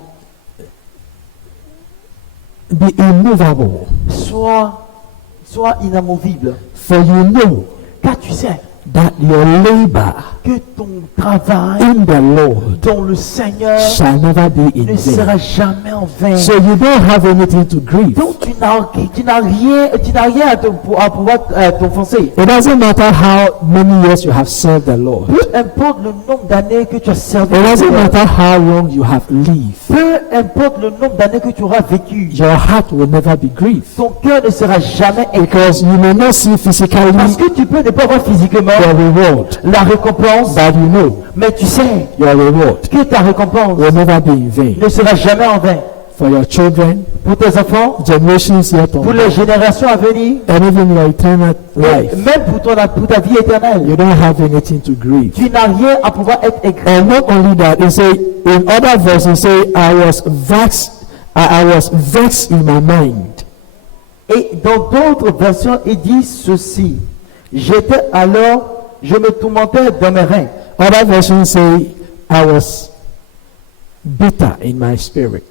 be immovable, Sois inamovible. for you know Car tu sais that your labor que ton travail in the Lord dans le Seigneur shall never be in ne vain. sera jamais en vain. So you don't have anything to grieve. Donc tu n'as rien à pouvoir t'offenser. It doesn't matter how many years you have served the Lord. Peu importe le nombre d'années que tu as servi. It doesn't matter how long you have lived. Peu importe le nombre d'années que tu auras vécu. Your heart will never be grieved. Ton cœur ne sera jamais aigri. Because you may not see physically Parce que tu peux ne pas voir physiquement your reward, la récompense, but you know mais tu sais your reward que ta récompense will never be in vain. ne sera jamais en vain. For your children, Pour tes enfants, generations yet pour on, les générations à venir, and even your eternal life, même pour ta vie éternelle. you don't have anything to grieve. Tu n'as rien à pouvoir être aigri. And not only that, it say in other verses, it say, I was vexed in my mind. Et dans d'autres versions, il dit ceci. Je me tourmentais dans mes reins. Other versions say, I was bitter in my spirit.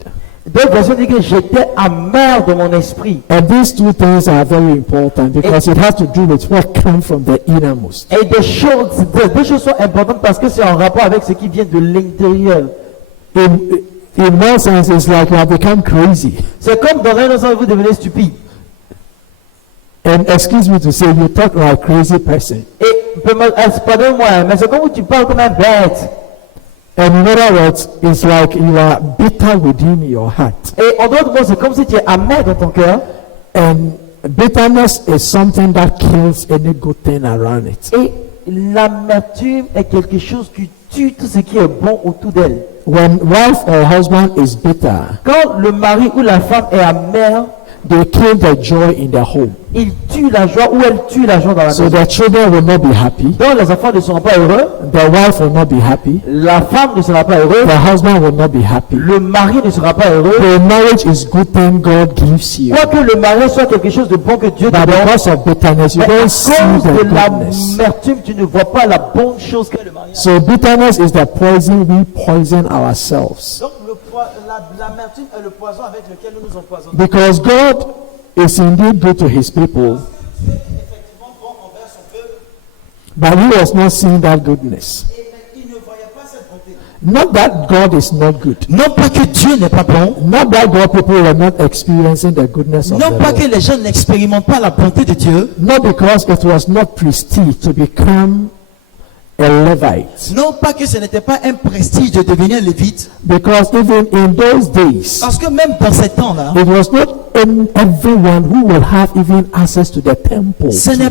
D'autres versions disent que j'étais amer de mon esprit. And these two things are very important because it has to do with what comes from the innermost. Et des choses sont importantes parce que c'est en rapport avec ce qui vient de l'intérieur. In one sense, it's like you have become crazy. C'est comme dans un autre sens, vous devenez stupide. And excuse me to say, you talk like a crazy person. Et pardonne-moi, mais c'est comme tu parles comme un bête. And in other words, it's like you are bitter within your heart. Et en d'autres mots, c'est comme si tu es amer dans ton cœur. And bitterness is something that kills any good thing around it. Et l'amertume est quelque chose qui tue tout ce qui est bon autour d'elle. When wife or husband is bitter, Quand le mari ou la femme est amer, they kill the joy in the home. il tue la joie ou elle tue la joie dans la So maison. the children will not be happy. Donc les enfants ne seront pas heureux, The wife will not be happy. la femme ne sera pas heureuse, The husband will not be happy. le mari ne sera pas heureux. The marriage is good thing God gives you. Quoique le mariage soit quelque chose de bon que Dieu te But donne, because of bitterness, you mais à don't cause see the de goodness. l'amertume, tu ne vois pas la bonne chose qu'est le mariage. So bitterness is the poison we poison ourselves. Donc le l'amertume est le poison avec lequel nous nous empoisonnons. Because God is indeed good to his people, Dieu est effectivement bon envers son peuple, but he was not seeing that goodness. mais il ne voyait pas cette bonté. Not that God is not good. Non pas que Dieu n'est pas bon, Not that God people were not experiencing the goodness of the non pas que Lord. les gens n'expérimentent pas la bonté de Dieu, Not because it was not prestige to become a Levite. non pas que ce n'était pas un prestige de devenir lévite, Because even in those days, parce que même dans ces temps-là, it was not everyone who will have even access to the temple. ce n'était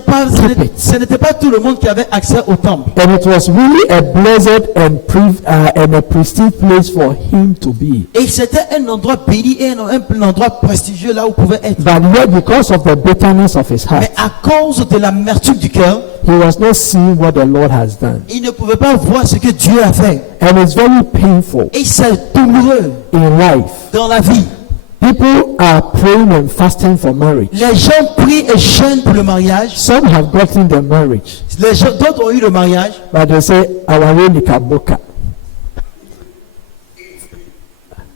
pas tout le monde qui avait accès au temple. And it was really a blessed and a prestige place for him to be. Et c'était un endroit béni et un endroit prestigieux là où il pouvait être. But yet, because of the bitterness of his heart, Mais à cause de l'amertume du cœur, he was not seeing what the Lord has done. il ne pouvait pas voir ce que Dieu a fait. And it's very painful Et c'est douloureux in life. dans la vie. People are praying and fasting for marriage. Les gens prient et jeûnent pour le mariage. Some have gotten the marriage, Les gens, d'autres ont eu le mariage. but they say, "Awari nikaboka,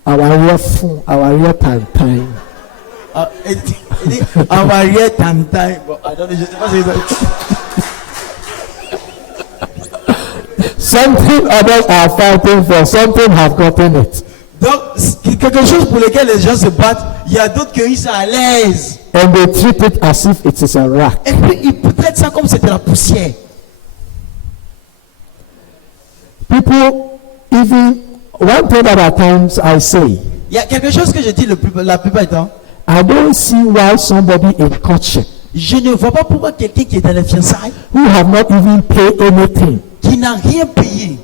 awari fun, awari tantan." Il dit, Awarié Tantan. Bon, attendez, je ne sais pas si Something others are fighting for, something have gotten it. Donc, quelque chose pour lequel les gens se battent, il y a d'autres qui sont à l'aise. And they treat it as if it is a rock. Et puis, ils traitent ça comme c'était la poussière. People, even one thing that at times I say, Il y a quelque chose que je dis la plupart du temps. I don't see why somebody in courtship Je ne vois pas pourquoi quelqu'un qui est dans les fiançailles, who have not even paid anything qui n'a rien payé,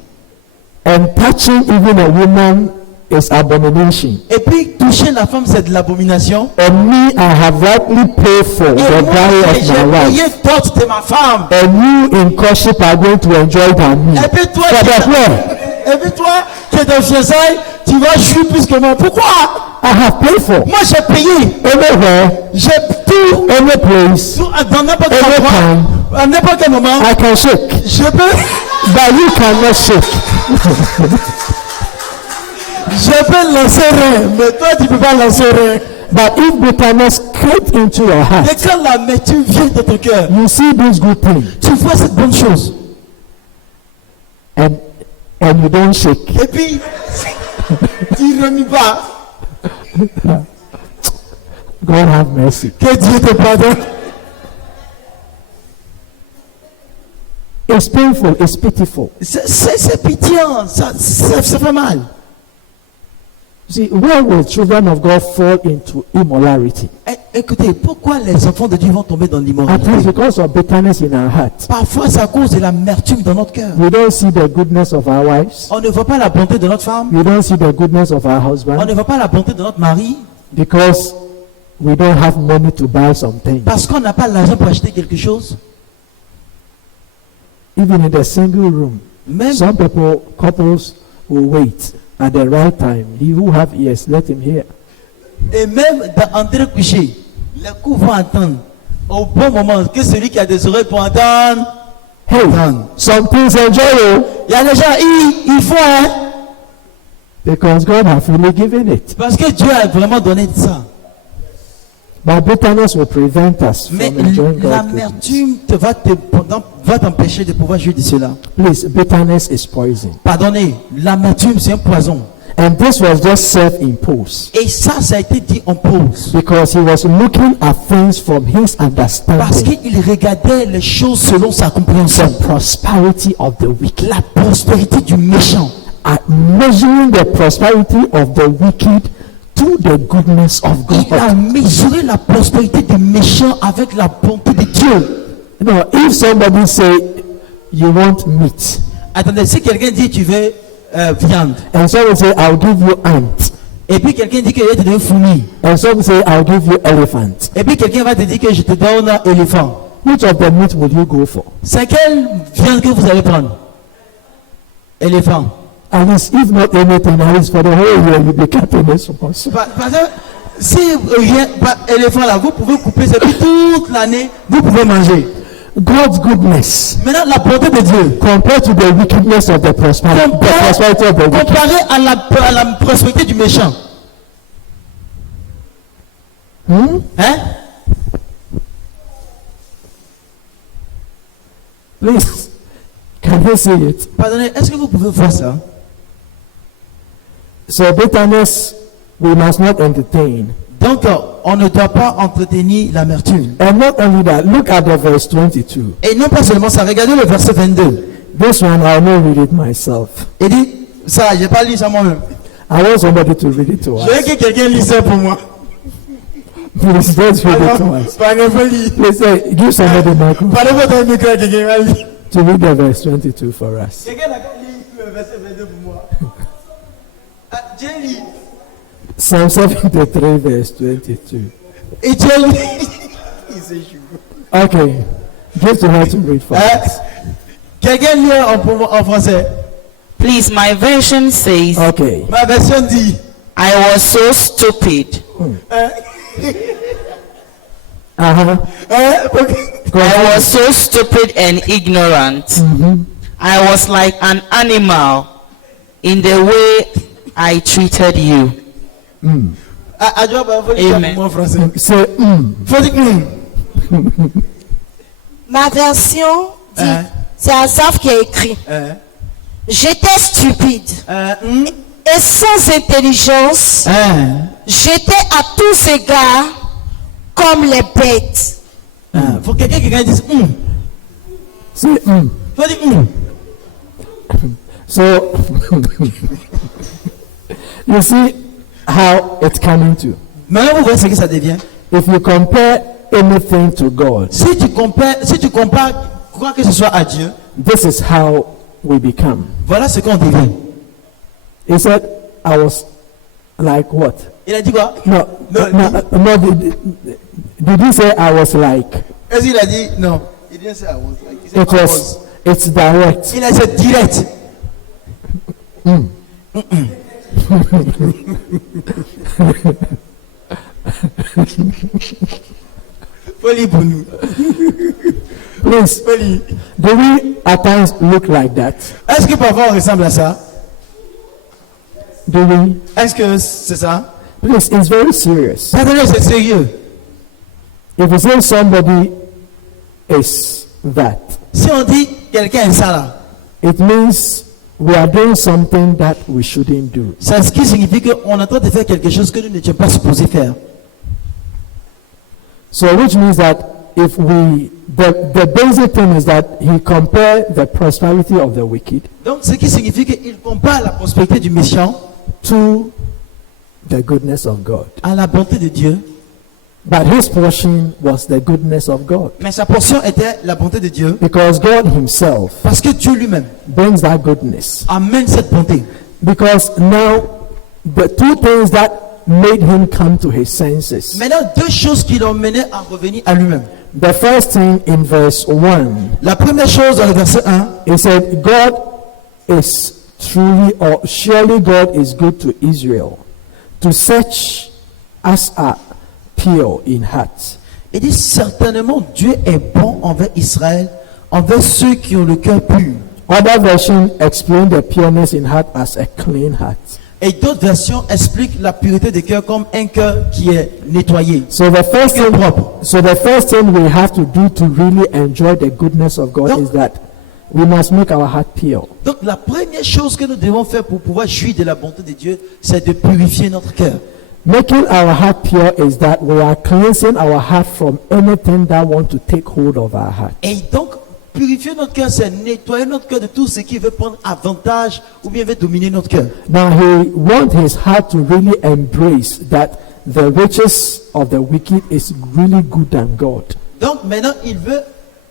and touching even a woman is abomination. et puis toucher la femme, c'est de l'abomination. And me, I have rightly paid for Et the moi, bride of j'ai my payé wife. dot de ma femme. And you in courtship are going to enjoy than me. Et puis toi, For that way, qui es dans les fiançailles, tu vas jouir plus que moi. Pourquoi? I have paid for Moi, j'ai payé. anywhere, J'ai tout. any place, Dans n'importe quel any endroit, time. à n'importe quel moment, I can shake, je peux but you cannot shake. lancer rien, mais toi tu peux pas lancer rien. But if bitterness crept into your Et heart, quand l'amertume vient dans ton cœur, you see this good thing tu vois cette bonne chose, and you don't shake. et puis tu ne remis pas. God have mercy. Que Dieu te pardonne. It's painful, it's pitiful. C'est pitié, ça fait mal. See, where will children of God fall into immorality? Écoutez, pourquoi les enfants de Dieu vont tomber dans At times, l'immoralité? because of bitterness in our heart. Parfois, c'est à cause de l'amertume dans notre cœur. We don't see the goodness of our wives. On ne voit pas la bonté de notre femme. We don't see the goodness of our On husband ne voit pas la bonté de notre mari. because we don't have money to buy something. Parce qu'on n'a pas l'argent pour acheter quelque chose. Even in the single room, Même, some people, couples will wait at the right time. He who have ears, let him hear. et même dans entre coucher, les coups vont attendre au bon moment que celui qui a des oreilles pour entendre. Hey, some things enjoy you Il y a des gens, il faut, hein. because God has really given it. Parce que Dieu a vraiment donné ça. But bitterness will prevent us Mais from enjoying God's goodness. l'amertume va t'empêcher de pouvoir jouir de cela. Please, bitterness is poison. Pardonnez, l'amertume c'est un poison. And this was just self-imposed Et ça a été dit en pause. because he was looking at things from his Parce understanding. qu'il regardait les choses selon sa compréhension. The prosperity of the wicked. La prospérité du méchant. At measuring the prosperity of the wicked to the goodness of Il a God. mesuré la prospérité du méchant avec la bonté de Dieu. You know, if somebody say you want meat, Attendez, si quelqu'un dit tu veux viande, and someone say I'll give you ant, et puis quelqu'un dit que je vais te donner fourmi, and someone say I'll give you elephant, et puis quelqu'un va te dire que je te donne éléphant, which of the meat would you go for? c'est quelle viande que vous allez prendre? Éléphant. At least, if not anything, at least for the whole year, you'll be cutting this once. Parce que si rien, éléphant là, vous pouvez couper, c'est puis toute l'année, vous pouvez manger. God's goodness Maintenant, la bonté de Dieu, compared to the wickedness of the prosperity of the wicked. comparée à la prospérité du méchant. Hein? Please, can you see it? Pardonnez, est-ce que vous pouvez voir ça? So bitterness we must not entertain. Donc, on ne doit pas entretenir l'amertume. And not only that, look at the verse 22. Et non pas seulement ça, regardez le verset 22. This one I will read it myself. Il dit, ça, je n'ai pas lu ça moi-même. I want somebody to read it to Je veux us. que quelqu'un lise ça pour moi. Please, let's read it to us. Please give somebody the microphone to read the verse 22 for us. Quelqu'un n'a qu'à lire le verset 22 pour moi. Dieu lit. Psalm 73 verse 22. Et Dieu lit. Il s'est joué. Okay, give to her to read for us. Quelqu'un lit en français. Please, my version says, Okay. Ma version dit. I was so stupid. Uh-huh. I was so stupid and ignorant. I was like an animal in the way I treated you. Amen. Say, Ma version dit, c'est Asaph qui a écrit. J'étais stupide et sans intelligence. J'étais à tous égards comme les bêtes. Faut quelqu'un qui dise say, Faut dire So, you see how it's coming to. Maintenant, vous voyez ce que ça devient. If you compare anything to God, Si tu compares quoi que ce soit à Dieu, this is how we become. voilà ce qu'on devient. He said, I was like what? Il a dit quoi? No, did he say I was like? Est-ce qu'il a dit non? Il didn't say I was like. He said It I was, was. it's direct. Il a dit direct. Faut lire pour nous. Please, Faut lire. do we at times look like that? Est-ce que parfois on ressemble à ça? Do we? Est-ce que c'est ça? Please, it's very serious. Attendez, c'est sérieux. If you say somebody is that, Si on dit quelqu'un est ça là, it means we are doing something that we shouldn't do. ça ce qui signifie qu'on est en train de faire quelque chose que nous n'étions pas supposés faire. So which means that if we, the basic thing is that he compared the prosperity of the wicked Donc ce qui signifie qu'il compare la prospérité du méchant to the goodness of God. à la bonté de Dieu, But his portion was the goodness of God. mais sa portion était la bonté de Dieu, Because God himself parce que Dieu lui-même brings that goodness. amène cette bonté. Because now the two things that made him come to his senses. Maintenant, deux choses qui l'ont mené à revenir à lui-même. The first thing in verse 1, La première chose dans le verset 1, he said, God is truly or surely God is good to Israel, to such as are pure in heart. il dit certainement Dieu est bon envers Israël, envers ceux qui ont le cœur pur. Other version explain the pureness in heart as a clean heart. Et d'autres versions expliquent la pureté de cœur comme un cœur qui est nettoyé. So the first Cœur thing, propre. so the first thing we have to do to really enjoy the goodness of God Donc- is that we must make our heart pure. Donc la première chose que nous devons faire pour pouvoir jouir de la bonté de Dieu, c'est de purifier notre cœur. Making our heart pure is that we are cleansing our heart from anything that want to take hold of our heart. Et donc, purifier notre cœur, c'est nettoyer notre cœur de tout ce qui veut prendre avantage ou bien veut dominer notre cœur. Now he wants his heart to really embrace that the riches of the wicked is really good than God. Donc maintenant, il veut,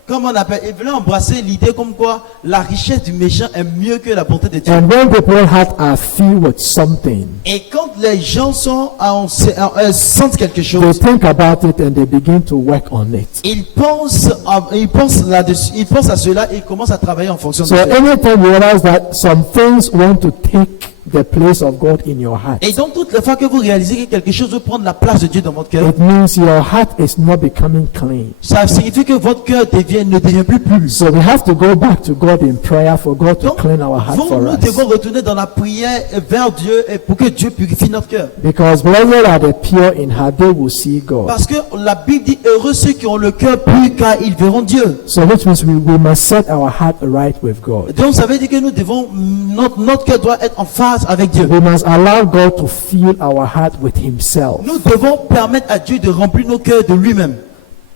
comment on appelle, il veut embrasser l'idée comme quoi la richesse du méchant est mieux que la bonté de Dieu. And when people's heart are filled with something, Et quand les gens sentent quelque they chose, think about it and they begin to work on it. ils pensent là-dessus, ils pensent à cela et ils commencent à travailler en fonction de So cela. anytime you realize that some things want to take the place of God in your heart, Et donc, toutes les fois que vous réalisez que quelque chose veut prendre la place de Dieu dans votre cœur, it means your heart is not becoming clean. ça signifie que votre cœur ne devient plus pur. So we have to go back to God in prayer for God to Donc, clean our heart for nous us. devons retourner dans la prière vers Dieu et pour que Dieu purifie notre cœur. Because blessed are the pure in heart, they will see God. Parce que la Bible dit heureux ceux qui ont le cœur pur car ils verront Dieu. So which means we must set our heart right with God. Donc ça veut dire que nous devons, notre cœur doit être en phase avec Dieu. We must allow God to fill our heart with Himself. Nous devons permettre à Dieu de remplir nos cœurs de lui-même.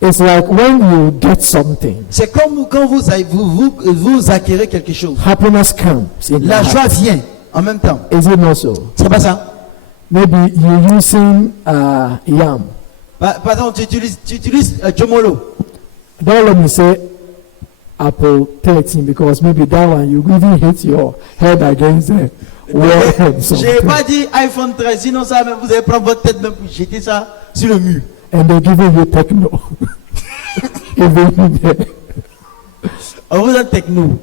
It's like when you get something, C'est comme quand vous acquérez quelque chose. happiness comes in La your joie heart. vient en même temps. Is it not so? C'est pas ça? Maybe you're using yam. Par exemple, tu utilises Jomolo. Don't let me say Apple 13 because maybe that one you even hit your head against the wall. and Je n'ai something. pas dit iPhone 13, sinon ça, même, vous allez prendre votre tête même pour jeter ça sur le mur. And they're giving you techno. Even there. On vous donne techno.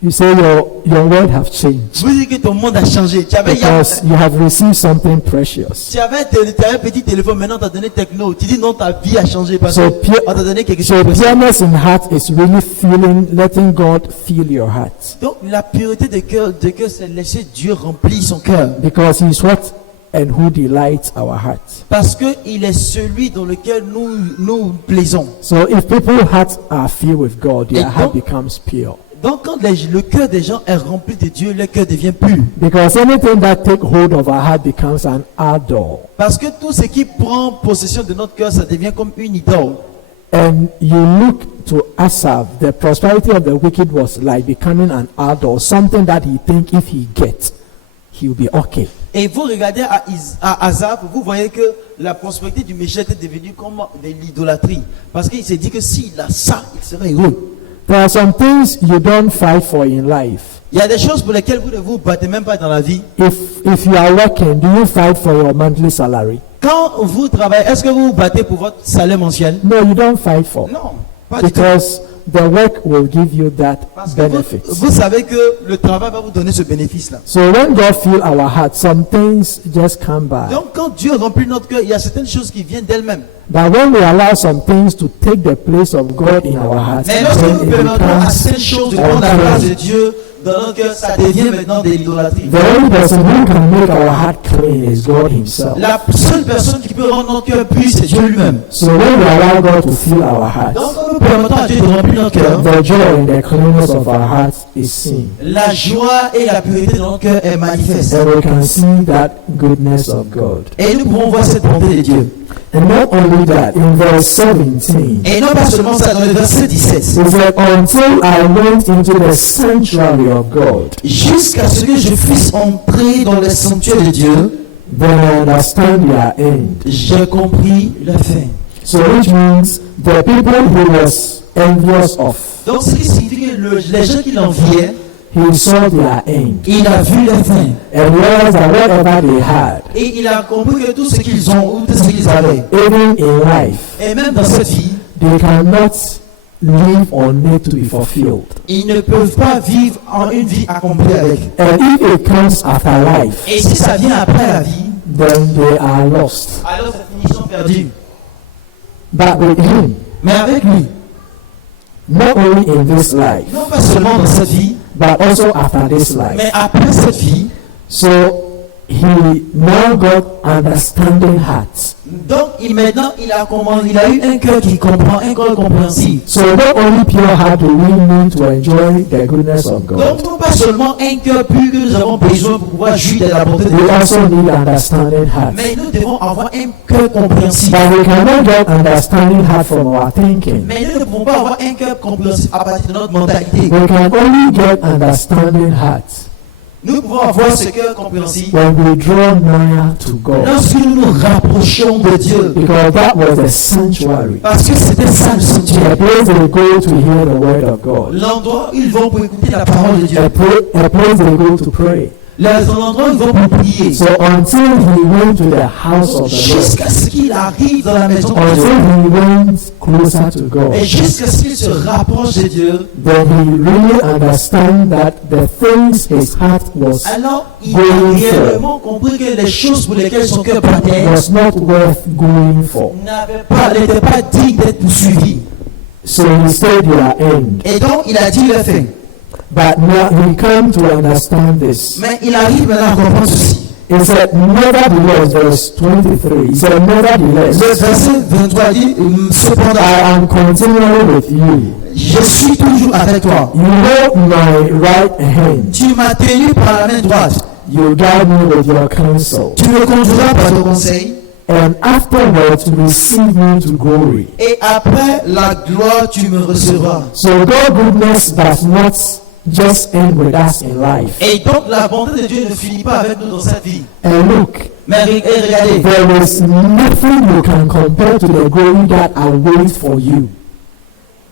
You say your world have changed Vous dites que ton monde a changé. Tu avais because you have received something precious. un petit téléphone, maintenant on t'a donné techno. Tu dis non, ta vie a changé parce So, qu'on t'a donné quelque chose so de précieux. pureness in heart is really letting God fill your heart Donc la pureté de cœur, c'est laisser Dieu remplir son cœur. because He's what and who delights our heart. Parce qu'il est celui dans lequel nous plaisons. So if people's hearts are filled with God, their Et heart donc- becomes pure. Donc quand le cœur des gens est rempli de Dieu, le cœur devient pur. Because anything that take hold of our heart becomes an idol. Parce que tout ce qui prend possession de notre cœur, ça devient comme une idole. And you look to Asaph, the prosperity of the wicked was like becoming an idol, something that he think if he gets, he'll be okay. Et vous regardez à Asaph, vous voyez que la prospérité du méchant est devenue comme de l'idolâtrie. Parce qu'il s'est dit que s'il a ça, il serait heureux. There are some things you don't fight for in life. Il y a des choses pour lesquelles vous ne vous battez même pas dans la vie. If you are working, do you fight for your monthly salary? Quand vous travaillez, est-ce que vous vous battez pour votre salaire mensuel? No, you don't fight for. Non, pas du tout. Because the work will give you that Parce que benefit. vous savez que le travail va vous donner ce bénéfice-là. So when God fill our heart, some things just come by. Donc quand Dieu remplit notre cœur, il y a certaines choses qui viennent d'elles-mêmes. But when we allow some things to take the place of God in our hearts, Mais lorsque then nous it permettons à becomes certaines choses de prendre la place de unholy. Dieu dans notre cœur, ça devient maintenant de l'idolâtrie. The only person who can make our heart clean is God Himself. La seule personne qui peut rendre notre cœur pur, c'est Dieu lui-même. So when we allow God to fill our Donc hearts, quand nous permettons à Dieu de remplir notre cœur, the joy and the cleanness of our hearts is seen. la joie et la pureté de notre cœur est manifeste. And we can see that goodness of God. Et nous pouvons voir cette bonté de Dieu. And not only that, in verse 17, Et non pas seulement ça, dans le verset 17. it said, until I went into the sanctuary of God, Jusqu'à ce que je puisse entrer dans le sanctuaire de Dieu, then I understand their end. j'ai compris la fin. So which means the people he was envious of, Donc ce qui signifie que les gens qui l'enviaient, he saw their end. il a vu la fin. And realized that whatever they had, Et il a compris que tout ce qu'ils ont ou tout ce qu'ils avaient, even in life, et même dans cette vie, they cannot live on it to be fulfilled. ils ne peuvent pas vivre en une vie accomplie avec. And if it comes after life, Et si ça vient après la vie, then they are lost. alors c'est fini, ils sont perdus. But with him, Mais avec lui, not only in this life, non pas seulement dans cette vie, but also after this life. mais après cette vie, So he now got understanding hearts. donc maintenant il a eu un cœur qui comprend, un cœur compréhensif. So not only pure heart do we need to enjoy the goodness of God, Donc non pas seulement un cœur pur que nous avons besoin pour pouvoir jouir de la bonté de we Dieu, also need understanding hearts. mais nous devons avoir un cœur compréhensif. But we cannot get understanding heart from our thinking. Mais nous ne pouvons pas avoir un cœur compréhensif à partir de notre mentalité. We can only get understanding hearts Nous pouvons avoir ce cœur compréhensif when we draw nigh to God. lorsque nous nous rapprochons de Dieu. Because that was the sanctuary, Parce que c'était ça le the sanctuaire. place they go to hear the word of God, L'endroit où ils vont pour écouter la parole de Dieu. a place they go to pray. les endroits où ils vont pour prier. So until he went to the house of the Lord, Jusqu'à ce qu'il arrive dans la maison de until Dieu. he went closer to God, Et jusqu'à ce qu'il se rapproche de Dieu. then he really understand that the things his heart was Alors, il a réellement compris que les choses pour lesquelles son cœur battait was not worth going for. n'étaient pas dignes d'être poursuivies. So he stayed their end. Et donc, il a dit le fait. But now he come to understand this. Mais il arrive maintenant à comprendre ceci. He said, nevertheless, verse 23, he said, Le nevertheless, verset 23 dit, cependant, I am continually with you. je suis toujours avec toi. You hold my right hand. Tu m'as tenu par la main droite. You guide me with your counsel. Tu me conduiras par ton conseil. And afterwards receive me to glory. Et après la gloire, tu me recevras. So God's goodness does not just end with us in life. Et donc, la bonté de Dieu ne finit pas avec nous dans cette vie. And look, Mais regardez, there is nothing you can compare to the glory that awaits for you.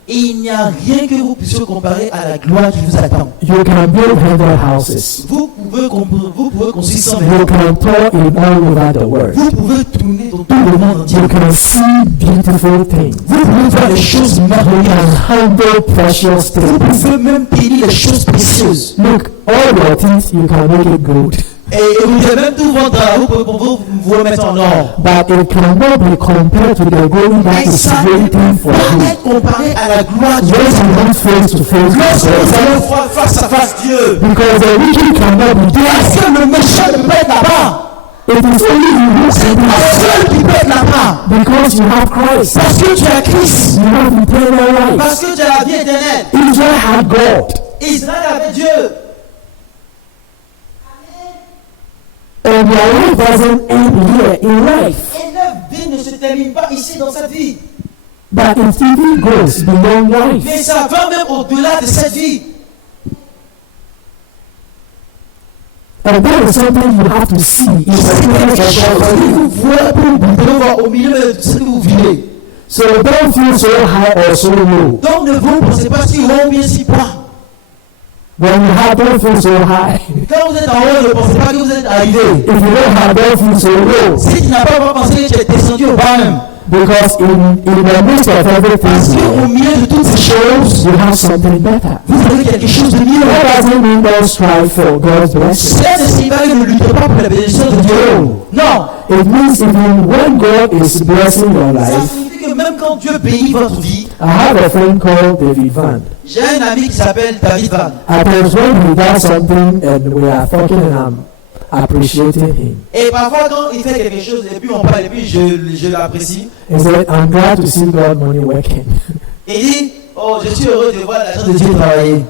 il n'y a rien que vous puissiez comparer à la gloire qui vous attend. You can build 100 houses. Vous pouvez construire 100 You maisons. can tour in all over the world. Vous pouvez tourner dans tout le monde entier. You can see beautiful things. Vous pouvez voir les choses You merveilleuses. can handle precious Vous things. pouvez même tenir les choses précieuses. Look, all your things you can make it good. Et vous pouvez même tout vendre, vous pouvez vous remettre en or. But it cannot be compared to the glory that Mais is ça waiting for peut you. être comparé à la gloire de When Dieu. you meet face to face with Lorsque nous God. allons voir face à face Dieu. Because the wicked cannot be Parce there. que le méchant ne peut être là-bas. It is only you who C'est can le seul qui peut être là-bas. be. Because you have Christ. Parce que tu as Christ. You have eternal life. Parce que tu as la vie éternelle. Israel had God. Israël avait Dieu. And your life doesn't end here in life. Et leur vie ne se termine pas ici dans cette vie. But it even goes beyond Mais life. ça va même au-delà de cette vie. And that is something you have to see in the C'est quelque presence chose of que God. vous devez voir au milieu de ce que vous vivez. So don't feel so high or so low. Donc ne vous pensez pas si haut ou bien si bas. When you have, don't feel so high. Quand vous êtes en haut, ne pensez pas que vous êtes arrivé. If you don't have, don't feel so low. Si tu n'as pas pensé que tu es descendu au bas même. Because in the midst of Parce everything, qu'au milieu de toutes ces choses, you have something better. vous avez quelque chose de mieux. That doesn't mean don't strive for God's blessing. Ça ne signifie pas que ne luttez pas pour la bénédiction de Dieu. Non. It means even when God is blessing your Ça life. signifie que même quand Dieu bénit votre vie, I have a friend called David Van. j'ai un ami qui s'appelle David Van. At times when he does something and we are talking and I'm appreciating him, Et parfois quand il fait quelque chose et puis on parle et puis je l'apprécie, he said, I'm glad to see God money working. il dit, oh je suis heureux de voir l'agent de Dieu travailler.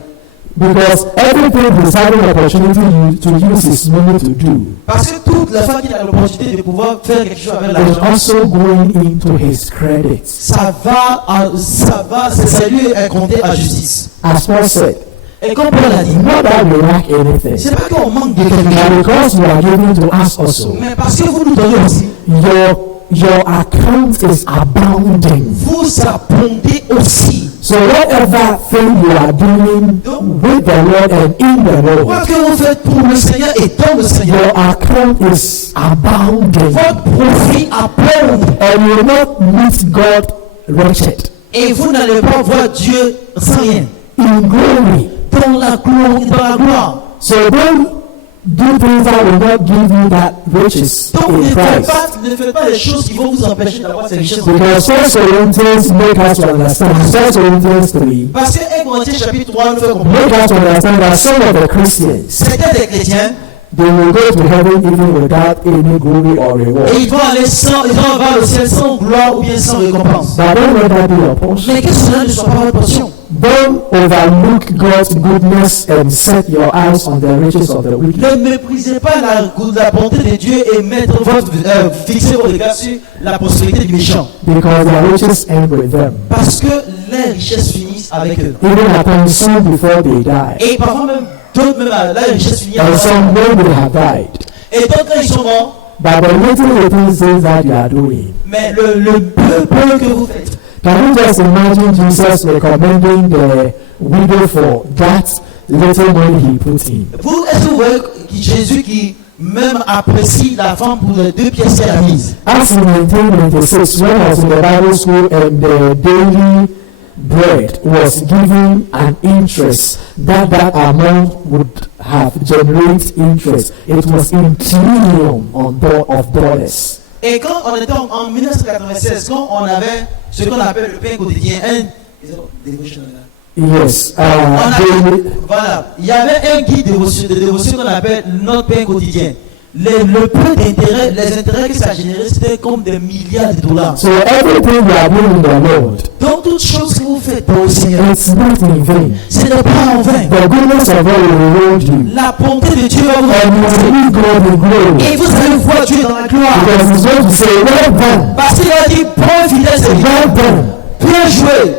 Because everything he's having the opportunity to use his money to do Parce que toute la fois qu'il a l'opportunité de pouvoir faire quelque chose avec is l'argent, also going into his credits. ça lui est compté à justice. As Paul said, Et comme Paul a dit, not that we lack anything, c'est pas qu'on manque de quelque but chose, because you are giving to us also, mais parce que vous nous donnez aussi, your account is abounding. vous abondez aussi. So whatever thing you are doing with the Lord and in the Quoi Lord, que vous faites pour le Seigneur et dans le Seigneur, your account is abounding. votre profit abonde. And you will not meet God wretched. Et vous n'allez pas voir Dieu sans rien. In glory. Dans la gloire. So don't do things that will not give you that riches Donc in Christ. ne faites pas les choses qui vont vous empêcher d'avoir ces richesses. Because 1 Corinthians make us to understand, 1 Corinthians 3, Parce que 1 Corinthiens chapitre 3 nous fait comprendre. make us to understand that some of the Christians, Certains des chrétiens, they will go to heaven even without any glory or reward. et ils vont vers le ciel sans gloire ou bien sans récompense. But don't let that be your portion. Mais que cela ne soit pas votre portion. Don't overlook God's goodness and set your eyes on the riches of the wicked. Ne méprisez pas la bonté de Dieu et fixez vos regards sur la prospérité du méchant. Because their riches end with them. Parce que les richesses finissent avec eux. Even at times, some before they die. Et parfois même, d'autres même, la richesse finit And avec eux. some when they have died. Et d'autres, quand ils sont morts, But the little things that you are doing. mais le peu que vous faites, Can you just imagine Jesus recommending the widow for that little money he put in? est-ce que vous voyez Jésus qui même apprécie la femme pour les 2 pièces qu'elle a mises. As in 1996, when I was in the Bible school and the daily bread was given an interest that amount would have generated interest. It was in trillion of dollars. Et quand on était en 1996, quand on avait ce qu'on appelle le pain quotidien, Yes. Voilà, il y avait un guide de dévotion qu'on appelle notre pain quotidien. Le peu d'intérêt, les intérêts que ça générait, c'était comme des milliards de dollars. So everything we are doing in the Lord, donc toute chose que vous faites pour le Seigneur, it's not in vain. Ce n'est pas en vain. The goodness of God will reward you. La bonté de Dieu va vous And God will glory. Et vous allez voir Dieu dans la gloire. Because he's going to say, well done. Parce qu'il a dit, bon fidèle serviteur, Well done. bien joué.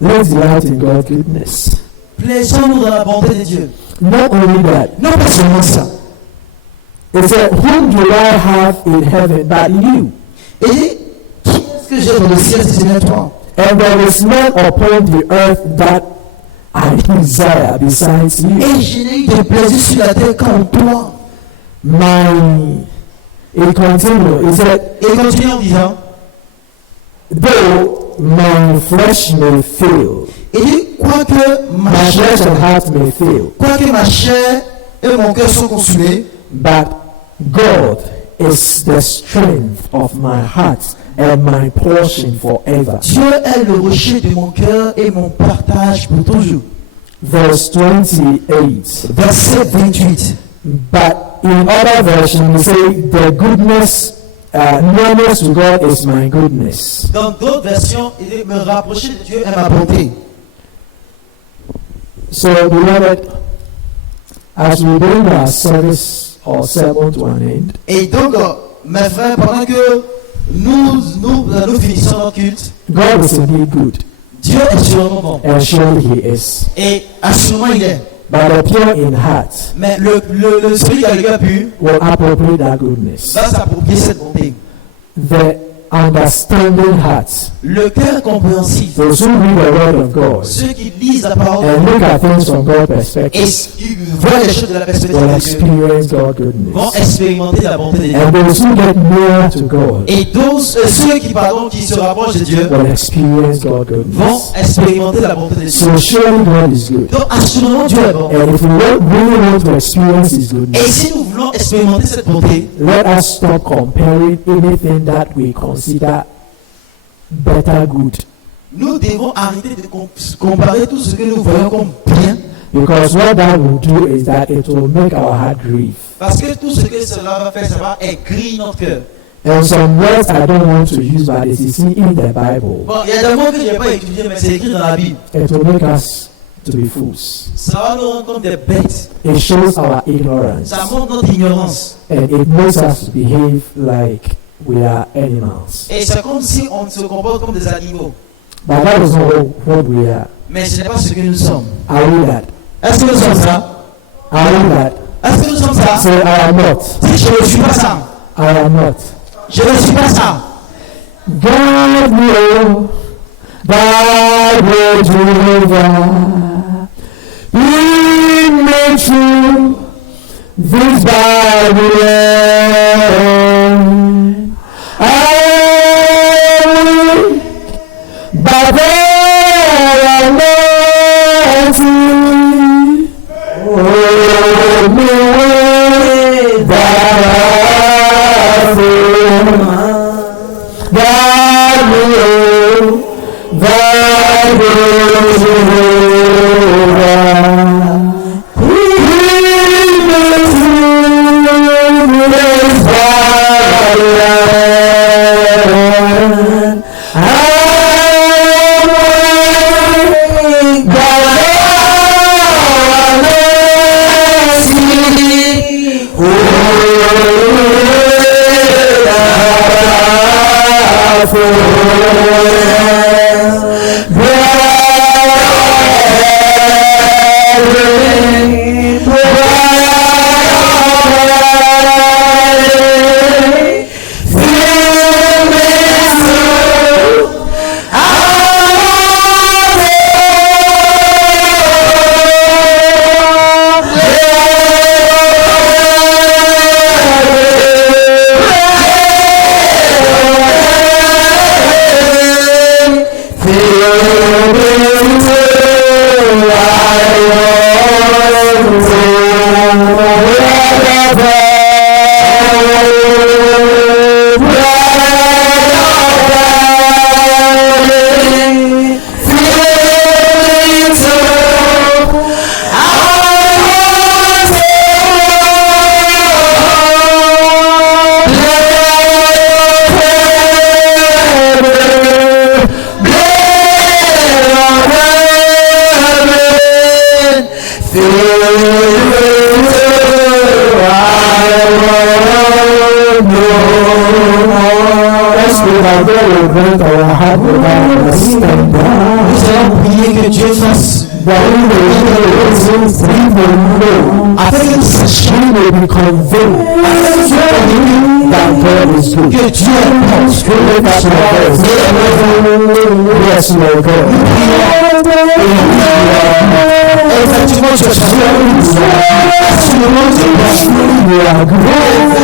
Let's delight in God's goodness. Plaisons-nous dans la bonté de Dieu. Not only that, Non pas seulement ça. it said, whom do I have in heaven but you? Et qui est-ce que j'ai dans le ciel si ce n'est toi? And there is none upon the earth that I desire besides you. Et je n'ai eu de plaisir sur la terre qu'en toi. It continued. It said, Et continue en disant, though my flesh may fail, il dit, quoique my flesh and heart may fail, ma chair et mon cœur sont consumés, but God is the strength of my heart and my portion forever. Dieu est le rocher de mon cœur et mon partage pour toujours. Verse 28. Verset 28. But in other versions, we say, the goodness, nearness to God is my goodness. Dans d'autres versions, il dit, me rapprocher de Dieu est ma bonté. So, beloved, as we bring our service or sermon to an end, Et donc, mes frères, pendant que nous finissons notre culte, God is indeed good, Dieu est sûrement bon. and surely He is. Et assurément il est. But the pure in heart Mais celui qui a le cœur pur will appropriate that goodness. va s'approprier cette bonté. The understanding heart, Le cœur compréhensif, those who read the Word of God ceux qui lisent la parole and look at things from God's et perspective, qui voient les choses de la perspective will de Dieu experience God's vont goodness. expérimenter la bonté de Dieu. And those who get nearer to God Et ceux qui se rapprochent de Dieu will experience God's vont goodness. expérimenter la bonté de Dieu. So surely God is good. Donc assurément Dieu est bon. And if we really want to experience His Et goodness, si nous voulons expérimenter cette bonté, let us stop comparing anything that we consider better good. nous devons arrêter de comparer tout ce que nous voyons comme bien. Because what that will do is that it will make our heart grieve. Parce que tout ce que cela va faire, ça va aigrir notre cœur. And some words I don't want to use, but it is in the Bible. Bon, il y a des mots que je n'ai pas étudiés, mais c'est écrit dans la Bible. It will make us to be fools. Ça va nous rendre comme des bêtes. It shows our ignorance. Ça montre notre ignorance. And it makes us behave like we are animals. Et c'est comme si on se comporte comme des animaux. But that is not what we are. Mais ce n'est pas ce que nous sommes. Are we that? Est-ce que nous sommes ça? Are we that? Est-ce que nous sommes ça? Say, I am not. Si je ne suis pas ça, I am not. je ne suis pas ça. God will Jehovah, bring me through this Babylon. I will, but there are nothing. Oh, me way that I feel. God will that God will grant our heart without understanding. Nous allons prier que Dieu fasse That we may know, afin que nous sachions we may be convinced that God is good. que Dieu est bon. That's my voice. Yes, my God. Effectivement, je suis We are good.